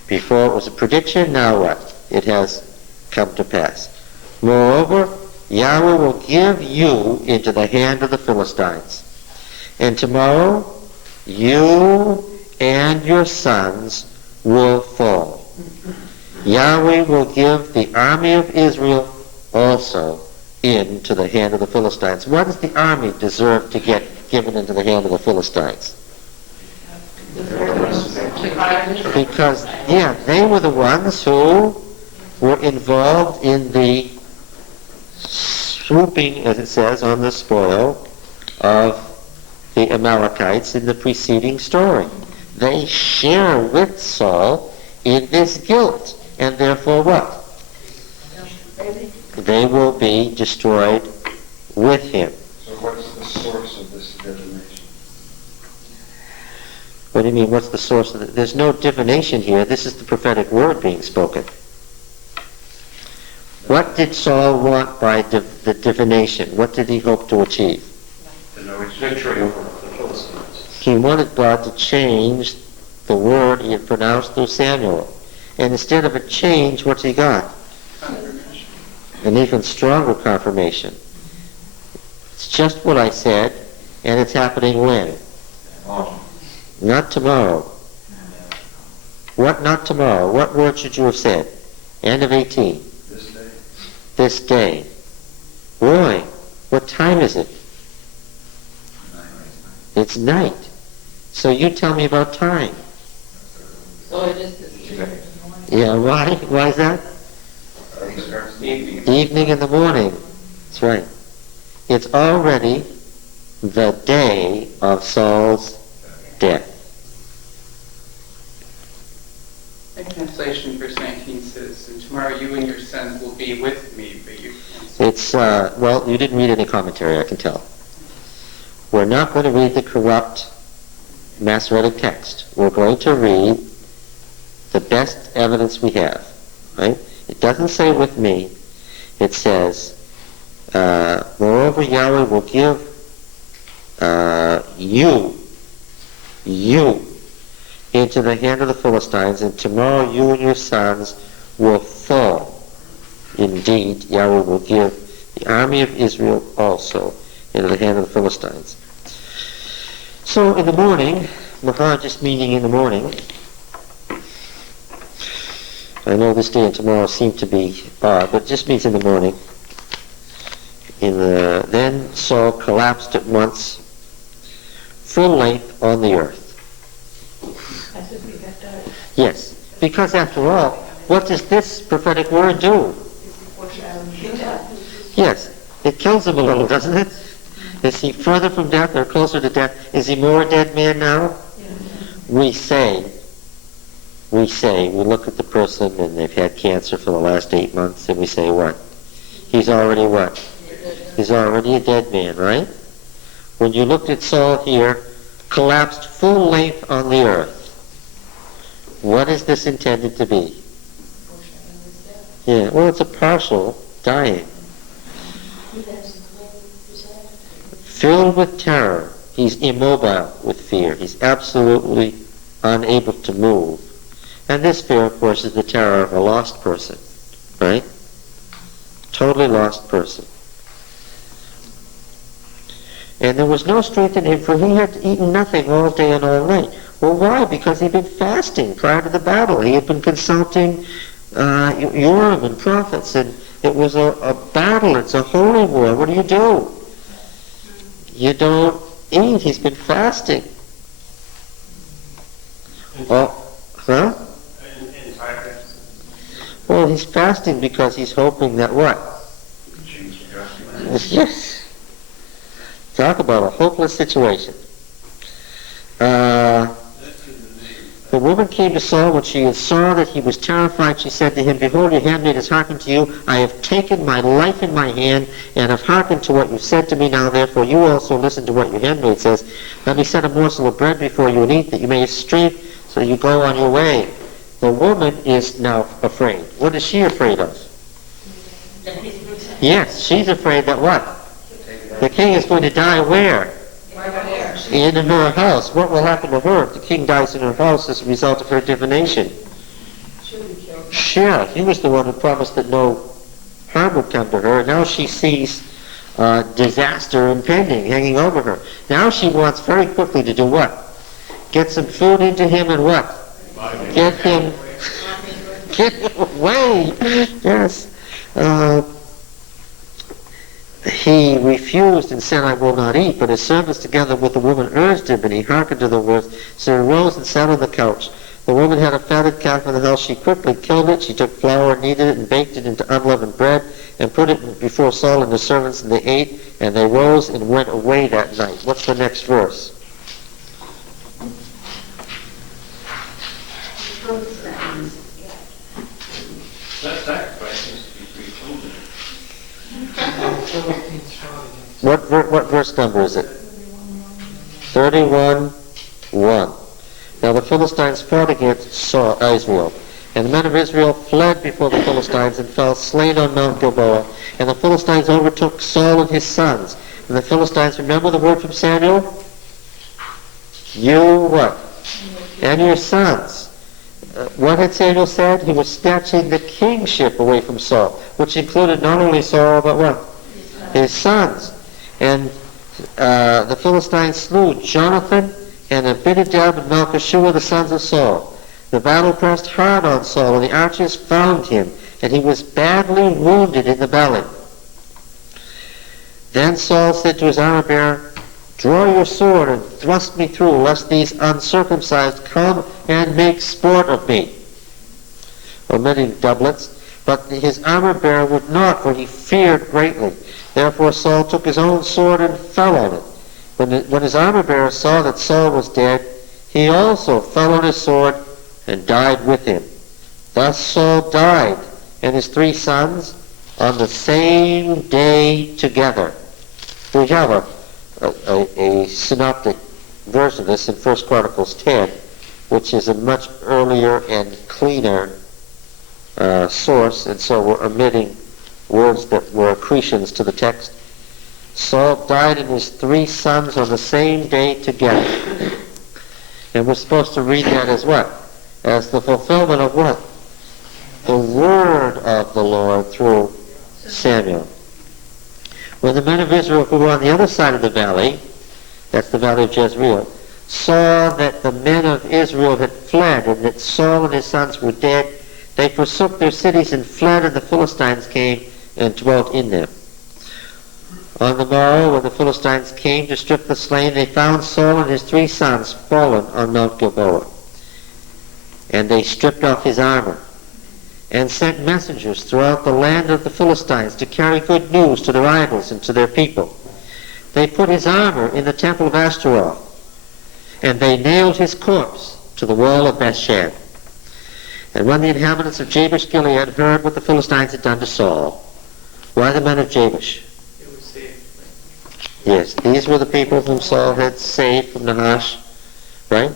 Before it was a prediction, now what? It has come to pass. Moreover, Yahweh will give you into the hand of the Philistines. And tomorrow, you and your sons will fall. Yahweh will give the army of Israel also into the hand of the Philistines. Why does the army deserve to get given into the hand of the Philistines? Because, they were the ones who were involved in the swooping, as it says, on the spoil of the Amalekites in the preceding story. They share with Saul in this guilt, and therefore what? They will be destroyed with him. So what's the source of this divination? What do you mean, what's the source of it? There's no divination here. This is the prophetic word being spoken. What did Saul want by the divination? What did he hope to achieve? To know his victory over the Philistines. He wanted God to change the word he had pronounced through Samuel. And instead of a change, what's he got? An even stronger confirmation. It's just what I said, and it's happening when? Not tomorrow. What not tomorrow? What word should you have said? End of 18. This day. This day. Boy, what time is it? It's night. So you tell me about time. So it is this evening. Yeah, why? Why is that? Evening in the morning. That's right. It's already the day of Saul's death. A translation, verse 19 says, "And tomorrow you and your sons will be with me," but you can't say. It's, well, you didn't read any commentary, I can tell. We're not going to read the corrupt Masoretic text. We're going to read the best evidence we have, right? It doesn't say with me. It says, moreover, Yahweh will give you into the hand of the Philistines, and tomorrow you and your sons will fall. Indeed, Yahweh will give the army of Israel also into the hand of the Philistines. So in the morning, Mahar just meaning in the morning, I know this day and tomorrow seem to be odd, but it just means in the morning. Then Saul collapsed at once, full length on the earth. As if we got that. Yes, because after all, what does this prophetic word do? Yes, it kills him a little, doesn't it? Is he further from death or closer to death? Is he more a dead man now? We look at the person and they've had cancer for the last 8 months and we say what? He's already what? He's already a dead man, right? When you looked at Saul here, collapsed full length on the earth, what is this intended to be? Yeah, well, it's a partial dying. Filled with terror. He's immobile with fear. He's absolutely unable to move. And this fear, of course, is the terror of a lost person, right? Totally lost person. And there was no strength in him, for he had eaten nothing all day and all night. Well, why? Because he'd been fasting prior to the battle. He had been consulting Urim and prophets, and it was a battle. It's a holy war. What do? You don't eat. He's been fasting. Oh, huh? Well, he's fasting because he's hoping that what? Yes. Talk about a hopeless situation. The woman came to Saul when she saw that he was terrified. She said to him, "Behold, your handmaid has hearkened to you. I have taken my life in my hand and have hearkened to what you said to me. Now therefore you also listen to what your handmaid says. Let me set a morsel of bread before you and eat, that you may have strength, so you go on your way." The woman is now afraid. What is she afraid of? Yes, she's afraid that what? The king is going to die where? In her house. What will happen to her if the king dies in her house as a result of her divination? Sure, he was the one who promised that no harm would come to her. Now she sees disaster impending, hanging over her. Now she wants very quickly to do what? Get some food into him and what? Get him away. Yes. He refused and said, "I will not eat." But his servants together with the woman urged him, and he hearkened to their words. So he rose and sat on the couch. The woman had a fatted calf in the house. She quickly killed it. She took flour, kneaded it, and baked it into unleavened bread, and put it before Saul and the servants, and they ate, and they rose and went away that night. What's the next verse? That sacrifice seems to be pretty close. What verse number is it? 31:1. Now the Philistines fought against Israel, and the men of Israel fled before the Philistines and fell slain on Mount Gilboa. And the Philistines overtook Saul and his sons. And the Philistines, remember the word from Samuel? You what? And your sons. What had Samuel said? He was snatching the kingship away from Saul, which included not only Saul, but what? His sons. And the Philistines slew Jonathan and Abinadab and Malchishua, the sons of Saul. The battle pressed hard on Saul, and the archers found him, and he was badly wounded in the belly. Then Saul said to his armor-bearer, "Draw your sword and thrust me through, lest these uncircumcised come and make sport of me." Omitting doublets. But his armor-bearer would not, for he feared greatly. Therefore Saul took his own sword and fell on it. When his armor-bearer saw that Saul was dead, he also fell on his sword and died with him. Thus Saul died, and his 3 sons on the same day together. We have a synoptic version of this in 1 Chronicles 10, which is a much earlier and cleaner source, and so we're omitting words that were accretions to the text. Saul died and his 3 sons on the same day together. And we're supposed to read that as what? As the fulfillment of what? The word of the Lord through Samuel. When the men of Israel who were on the other side of the valley, that's the valley of Jezreel, saw that the men of Israel had fled and that Saul and his sons were dead, they forsook their cities and fled, and the Philistines came and dwelt in them. On the morrow, when the Philistines came to strip the slain, they found Saul and his 3 sons fallen on Mount Gilboa. And they stripped off his armor and sent messengers throughout the land of the Philistines to carry good news to their idols and to their people. They put his armor in the temple of Ashtaroth, and they nailed his corpse to the wall of Bethshan. And when the inhabitants of Jabesh Gilead heard what the Philistines had done to Saul, why the men of Jabesh? It was saved. Yes, these were the people whom Saul had saved from Nahash, right?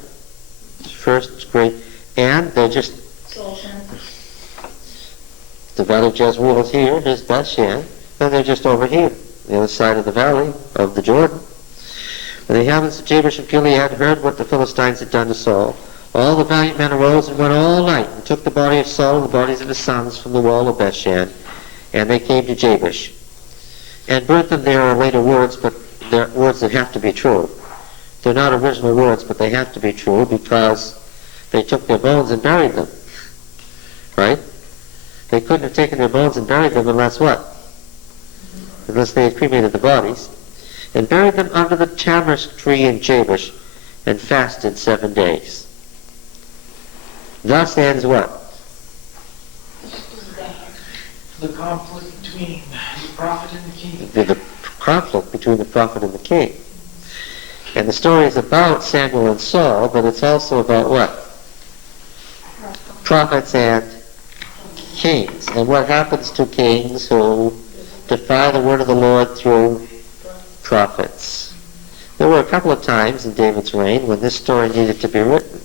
First great, and they're just, the valley of Jezreel is here, here's Bethshan, and they're just over here, the other side of the valley of the Jordan. When the inhabitants of Jabesh of Gilead heard what the Philistines had done to Saul, all the valiant men arose and went all night and took the body of Saul and the bodies of his sons from the wall of Bethshan, and they came to Jabesh. And burnt them. There are later words, but they're words that have to be true. They're not original words, but they have to be true because they took their bones and buried them. Right? They couldn't have taken their bones and buried them unless what? Unless they had cremated the bodies. And buried them under the tamarisk tree in Jabesh and fasted 7 days. Thus ends what? The conflict between the prophet and the king. The conflict between the prophet and the king. And the story is about Samuel and Saul, but it's also about what? Prophets and kings. And what happens to kings who defy the word of the Lord through prophets? There were a couple of times in David's reign when this story needed to be written.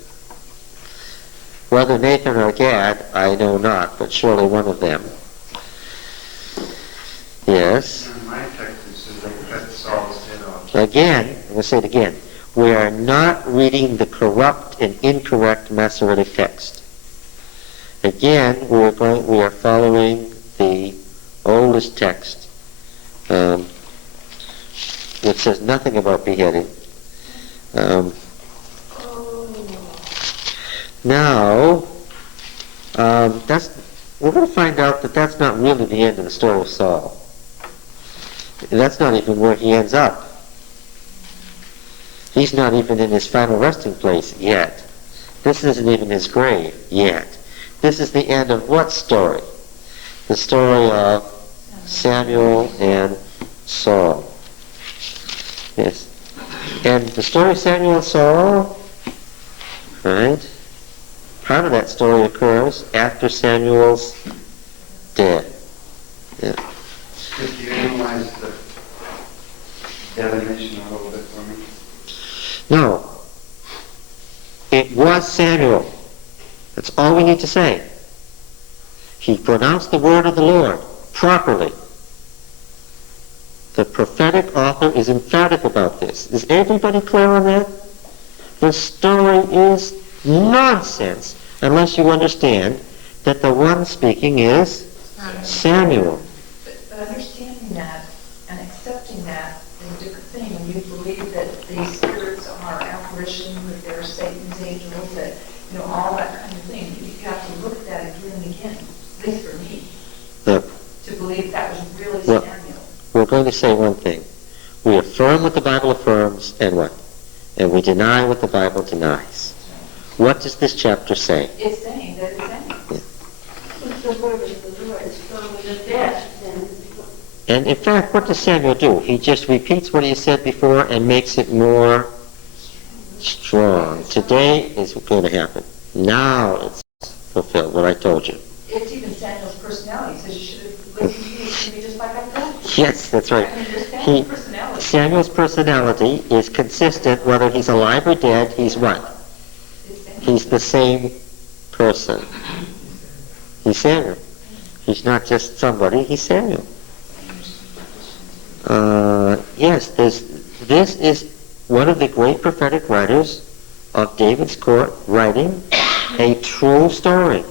Whether Nathan or Gad, I know not, but surely one of them. Yes. In my text it says they cut Saul's head off. Again, I'm going to say it again. We are not reading the corrupt and incorrect Masoretic text. Again, we are following the oldest text, which says nothing about beheading. Now, we're going to find out that that's not really the end of the story of Saul. That's not even where he ends up. He's not even in his final resting place yet. This isn't even his grave yet. This is the end of what story? The story of Samuel and Saul. Yes. And the story of Samuel and Saul, right? Part of that story occurs after Samuel's death. Yeah. Could you analyze the definition a little bit for me? No. It was Samuel. That's all we need to say. He pronounced the word of the Lord properly. The prophetic author is emphatic about this. Is everybody clear on that? The story is nonsense unless you understand that the one speaking is Samuel. But understanding that and accepting that is a different thing. When you believe that these spirits are apparitions, that they're Satan's angels, that, you know, all that kind of thing, you have to look at that again and again, at least for me, to believe that was really Samuel. We're going to say one thing. We affirm what the Bible affirms, and what? And we deny what the Bible denies. What does this chapter say? It's saying that it's Samuel. If the word of the Lord is stronger than death, then And in fact, what does Samuel do? He just repeats what he said before and makes it more strong. Today is going to happen. Now it's fulfilled, what I told you. It's even Samuel's personality. He says you should have listened to me just like I told you. Yes, that's right. I mean, there's Samuel's personality. Samuel's personality is consistent whether he's alive or dead. He's what? He's the same person. He's Samuel. He's not just somebody, he's Samuel. Yes, this is one of the great prophetic writers of David's court writing a true story,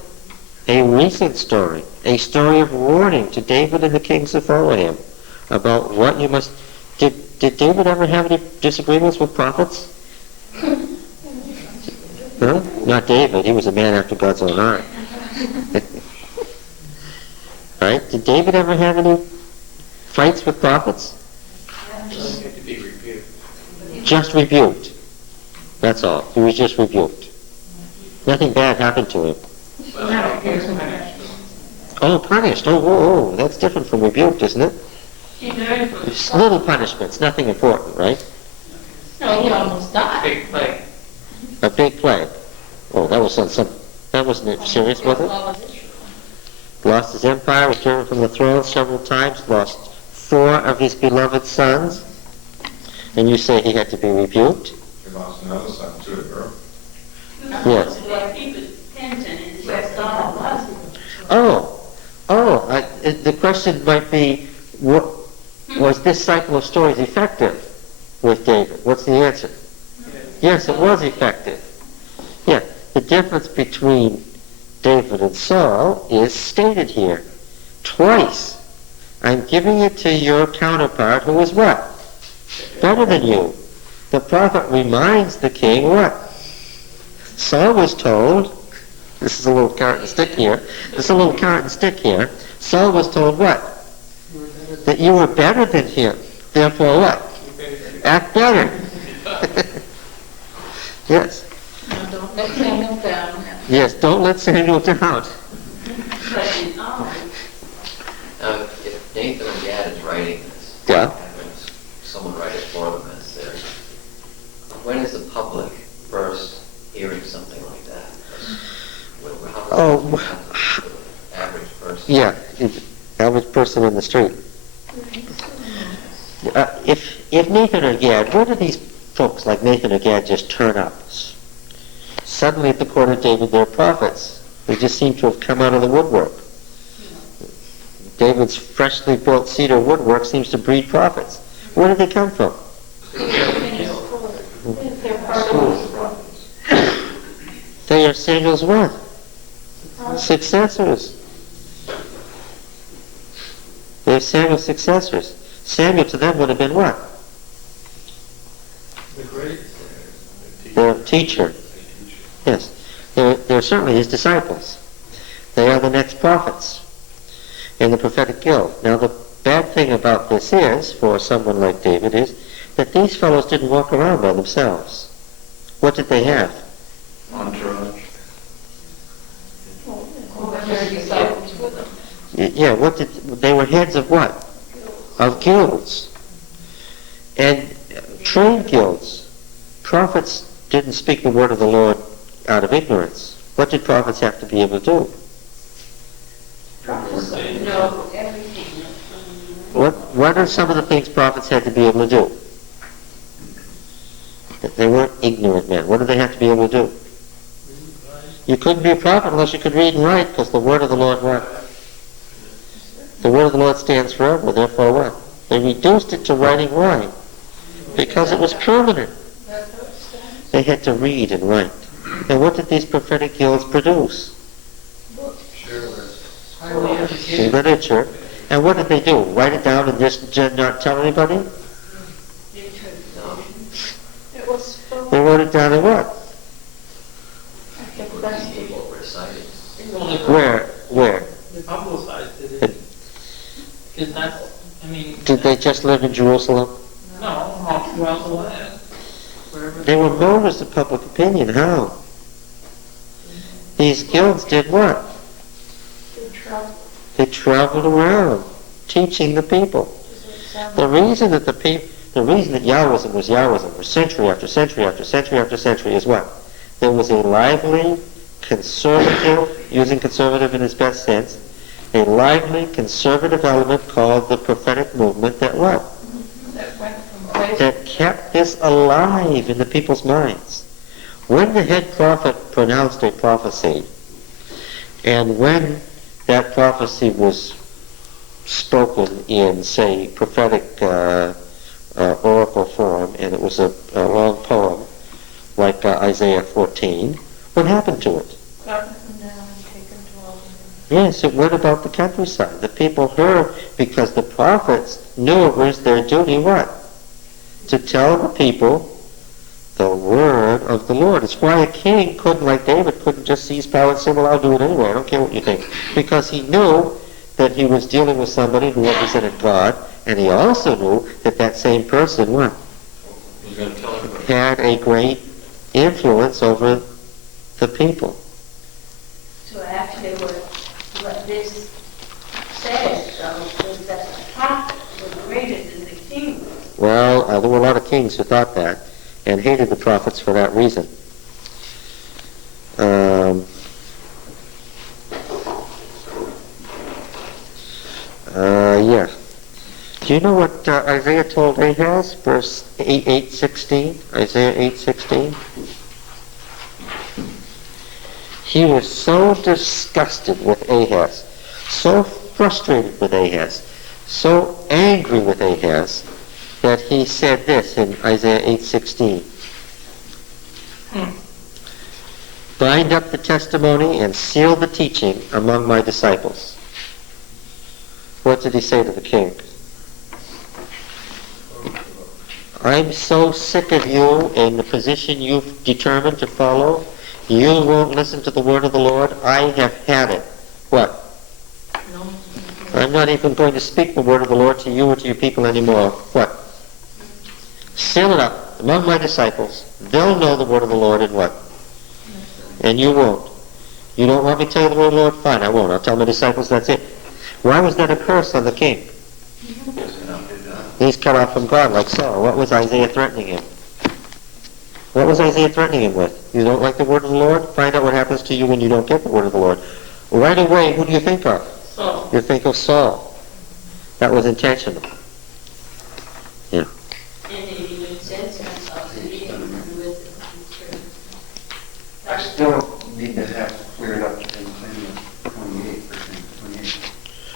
a recent story, a story of warning to David and the kings who follow him about what you must... Did David ever have any disagreements with prophets? No? Not David. He was a man after God's own heart. Right? Did David ever have any fights with prophets? Just have to be rebuked. Just rebuked. That's all. He was just rebuked. Nothing bad happened to him. Well, he was punished. Oh, punished. Oh, that's different from rebuked, isn't it? He learned from Just little punishments, nothing important, right? No, he almost died. Big plague. A big plague. Oh, that was that wasn't serious, was it? Lost his empire, was driven from the throne several times, lost 4 of his beloved sons. And you say he had to be rebuked? He lost another son too, girl. Yes. He was penitent and just Saul was. The question might be, was this cycle of stories effective with David? What's the answer? Yes, it was effective. Yeah, the difference between David and Saul is stated here. Twice. I'm giving it to your counterpart who is what? Better than you. The prophet reminds the king what? Saul was told, this is a little carrot and stick here, Saul was told what? That you were better than him. Therefore what? Act better. Yes. Now, don't let Samuel down. Yes, don't let Samuel down. But in all, If Nathan or Gad is writing this, Yeah. having someone write it for them as their, when is the public first hearing something like that? How does it happen to the average person? Yeah, average person in the street. If Nathan or Gad, where do these folks like Nathan or Gad just turn up? Suddenly at the court of David, they're prophets. They just seem to have come out of the woodwork. David's freshly built cedar woodwork seems to breed prophets. Where did they come from? They are Samuel's what? Successors. They're Samuel's successors. Samuel to them would have been what? The great. Their teacher. Yes. They're certainly his disciples. They are the next prophets in the prophetic guild. Now the bad thing about this is, for someone like David, is that these fellows didn't walk around by themselves. What did they have? Entourage. Their disciples with them. Yeah, they were heads of what? Of guilds. And trained guilds. Prophets didn't speak the word of the Lord out of ignorance. What did prophets have to be able to do? know everything. What are some of the things prophets had to be able to do? That they weren't ignorant men. What did they have to be able to do? You couldn't be a prophet unless you could read and write, because the word of the Lord what? The word of the Lord stands forever, therefore what? They reduced it to writing why? Because it was permanent. They had to read and write. And what did these prophetic guilds produce? Highly educated. Literature. And what did they do? Write it down and just not tell anybody? It was full They wrote it down in what? of the best people. People reciting. Where? They publicized it. Because that's, I mean. Did they just live in Jerusalem? No, all throughout the land. Wherever They were known as the public opinion. How? These guilds did what? They traveled around teaching the people. The reason that Yahwism was Yahwism for century after century after century after century is what? There was a lively conservative, using conservative in its best sense, a lively conservative element called the prophetic movement that what? That went from place That kept this alive in the people's minds. When the head prophet pronounced a prophecy, and when that prophecy was spoken in, say, prophetic oracle form, and it was a long poem, like Isaiah 14, what happened to it? got them down and taken to all the... Yes, it went about the countryside. The people heard, because the prophets knew it was their duty, what? To tell the people the word of the Lord. It's why a king couldn't, like David, couldn't just seize power and say, well, I'll do it anyway, I don't care what you think. Because he knew that he was dealing with somebody who represented God, and he also knew that that same person, what? Had a great influence over the people. So actually what this says, though, is that the prophet was greater than the king. Well, there were a lot of kings who thought that, and hated the prophets for that reason. Yeah. Do you know what Isaiah told Ahaz? Verse 8:16. Isaiah 8:16. He was so disgusted with Ahaz, so frustrated with Ahaz, so angry with Ahaz, that he said this in Isaiah 8:16. Bind up the testimony and seal the teaching among my disciples. What did he say to the king? I'm so sick of you and the position you've determined to follow. You won't listen to the word of the Lord. I have had it. What? I'm not even going to speak the word of the Lord to you or to your people anymore. What? Seal it up among my disciples. They'll know the word of the Lord and what? And you won't. You don't want me to tell you the word of the Lord? Fine, I won't. I'll tell my disciples that's it. Why was that a curse on the king? He's cut off from God like Saul. What was Isaiah threatening him? What was Isaiah threatening him with? You don't like the word of the Lord? Find out what happens to you when you don't get the word of the Lord. Right away, who do you think of? Saul. You think of Saul. That was intentional. Yeah. And it even says himself to be with the I still need to have cleared up in Samuel 28, 28.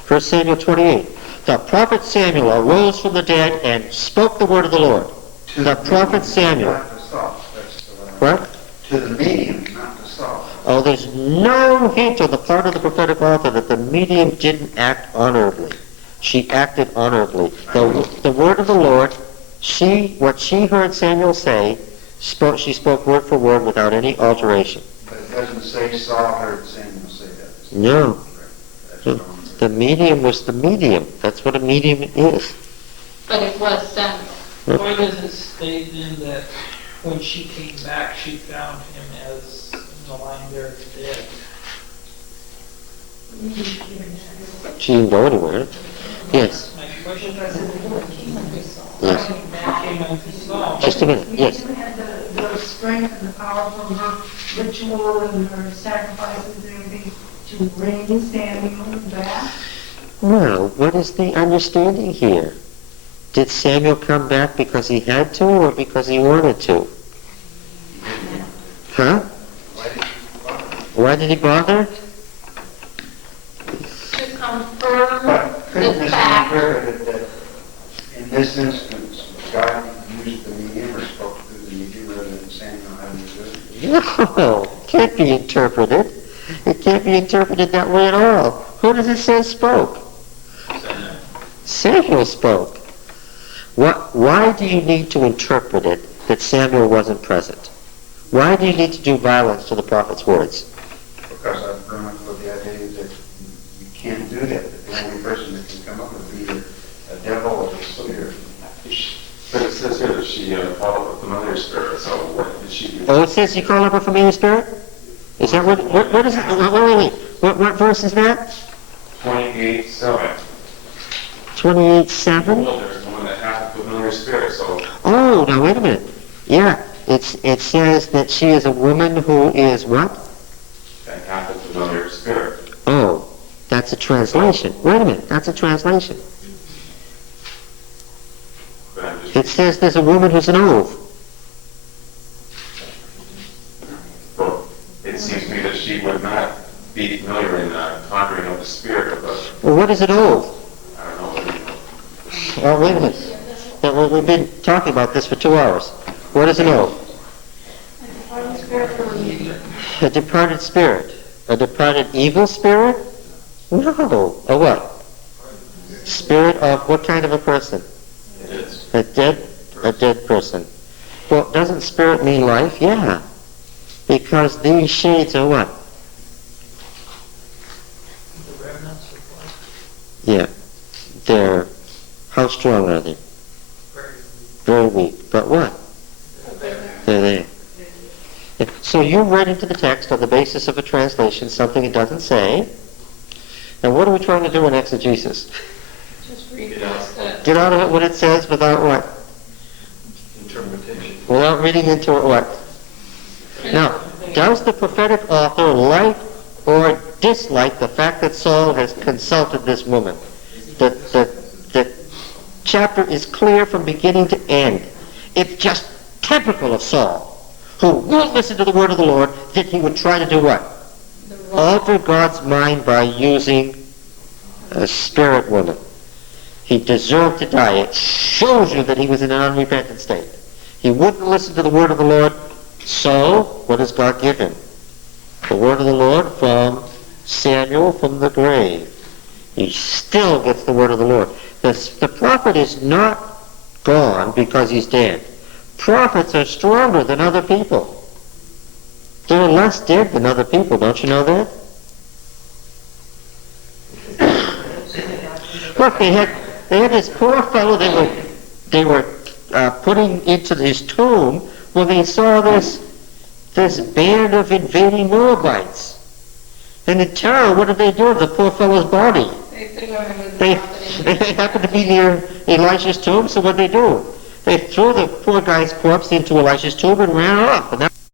1 Samuel 28. The prophet Samuel arose from the dead and spoke the word of the Lord. The prophet Samuel. Not to Saul. That's the What? To the medium, not to Saul. Oh, there's no hint on the part of the prophetic author that the medium didn't act honorably. She acted honorably. The word of the Lord, what she heard Samuel say, she spoke word for word without any alteration. But it doesn't say Saul heard Samuel say that. No. That's The, wrong. the medium was the medium. That's what a medium is. But it was Samuel. Why does it state then that when she came back, she found him as lying there dead? She didn't go anywhere. Yes. My question Yes. came unto Saul. Just a minute. Yes. You had the strength and the power from her ritual and her sacrifices and everything to bring Samuel back. Well, what is the understanding here? Did Samuel come back because he had to or because he wanted to? Huh? Why did he bother? To confirm But couldn't the this fact. be heard that in this instance, God used the medium or spoke through the medium rather than Samuel having to do it? No, can't be interpreted. It can't be interpreted that way at all. Who does it say spoke? Samuel spoke. Why do you need to interpret it that Samuel wasn't present? Why do you need to do violence to the prophet's words? Because I've grown up with the idea that you can't do that. That the only person that can come up with either a devil or a spirit. But it says here that she called up a familiar spirit, so what did she do? Oh, it says he called up a familiar spirit? Is that what is it? Wait. What verse is that? 28:7. 28:7? Well, there's one that has a familiar spirit, so Oh, now wait a minute. Yeah, it says that she is a woman who is what? familiar spirit. Oh, that's a translation. Wait a minute, that's a translation. But I'm just, It says there's a woman who's an oath. well, it seems to me that she would not be familiar in conjuring of the spirit of a, Well, what is an oath? I don't know, what Oh, wait a minute. Now, we've been talking about this for 2 hours. What is an oath? A departed spirit. A departed evil spirit? No. A what? Spirit of what kind of a person? it is. A dead person. Well, doesn't spirit mean life? Yeah. Because these shades are what? The remnants of life. Yeah. They're, how strong are they? Very Very weak. But what? They're there. Yeah. So you read into the text on the basis of a translation something it doesn't say. And what are we trying to do in exegesis? Just read past that. Get out of it what it says without what? Interpretation. Without reading into it what? Now, does the prophetic author like or dislike the fact that Saul has consulted this woman? The chapter is clear from beginning to end. It's just typical of Saul, who won't listen to the word of the Lord, that he would try to do what? Alter God's mind by using a spirit woman. He deserved to die. It shows you that he was in an unrepentant state. He wouldn't listen to the word of the Lord. So, what does God give him? The word of the Lord from Samuel from the grave. He still gets the word of the Lord. The prophet is not gone because he's dead. Prophets are stronger than other people. They're less dead than other people. Don't you know that? Look, they had this poor fellow they were putting into his tomb when they saw this band of invading Moabites. And in terror, what did they do with the poor fellow's body? They happened to be near Elisha's tomb, so what did they do? They threw the poor guy's corpse into Elisha's tomb and ran off. And that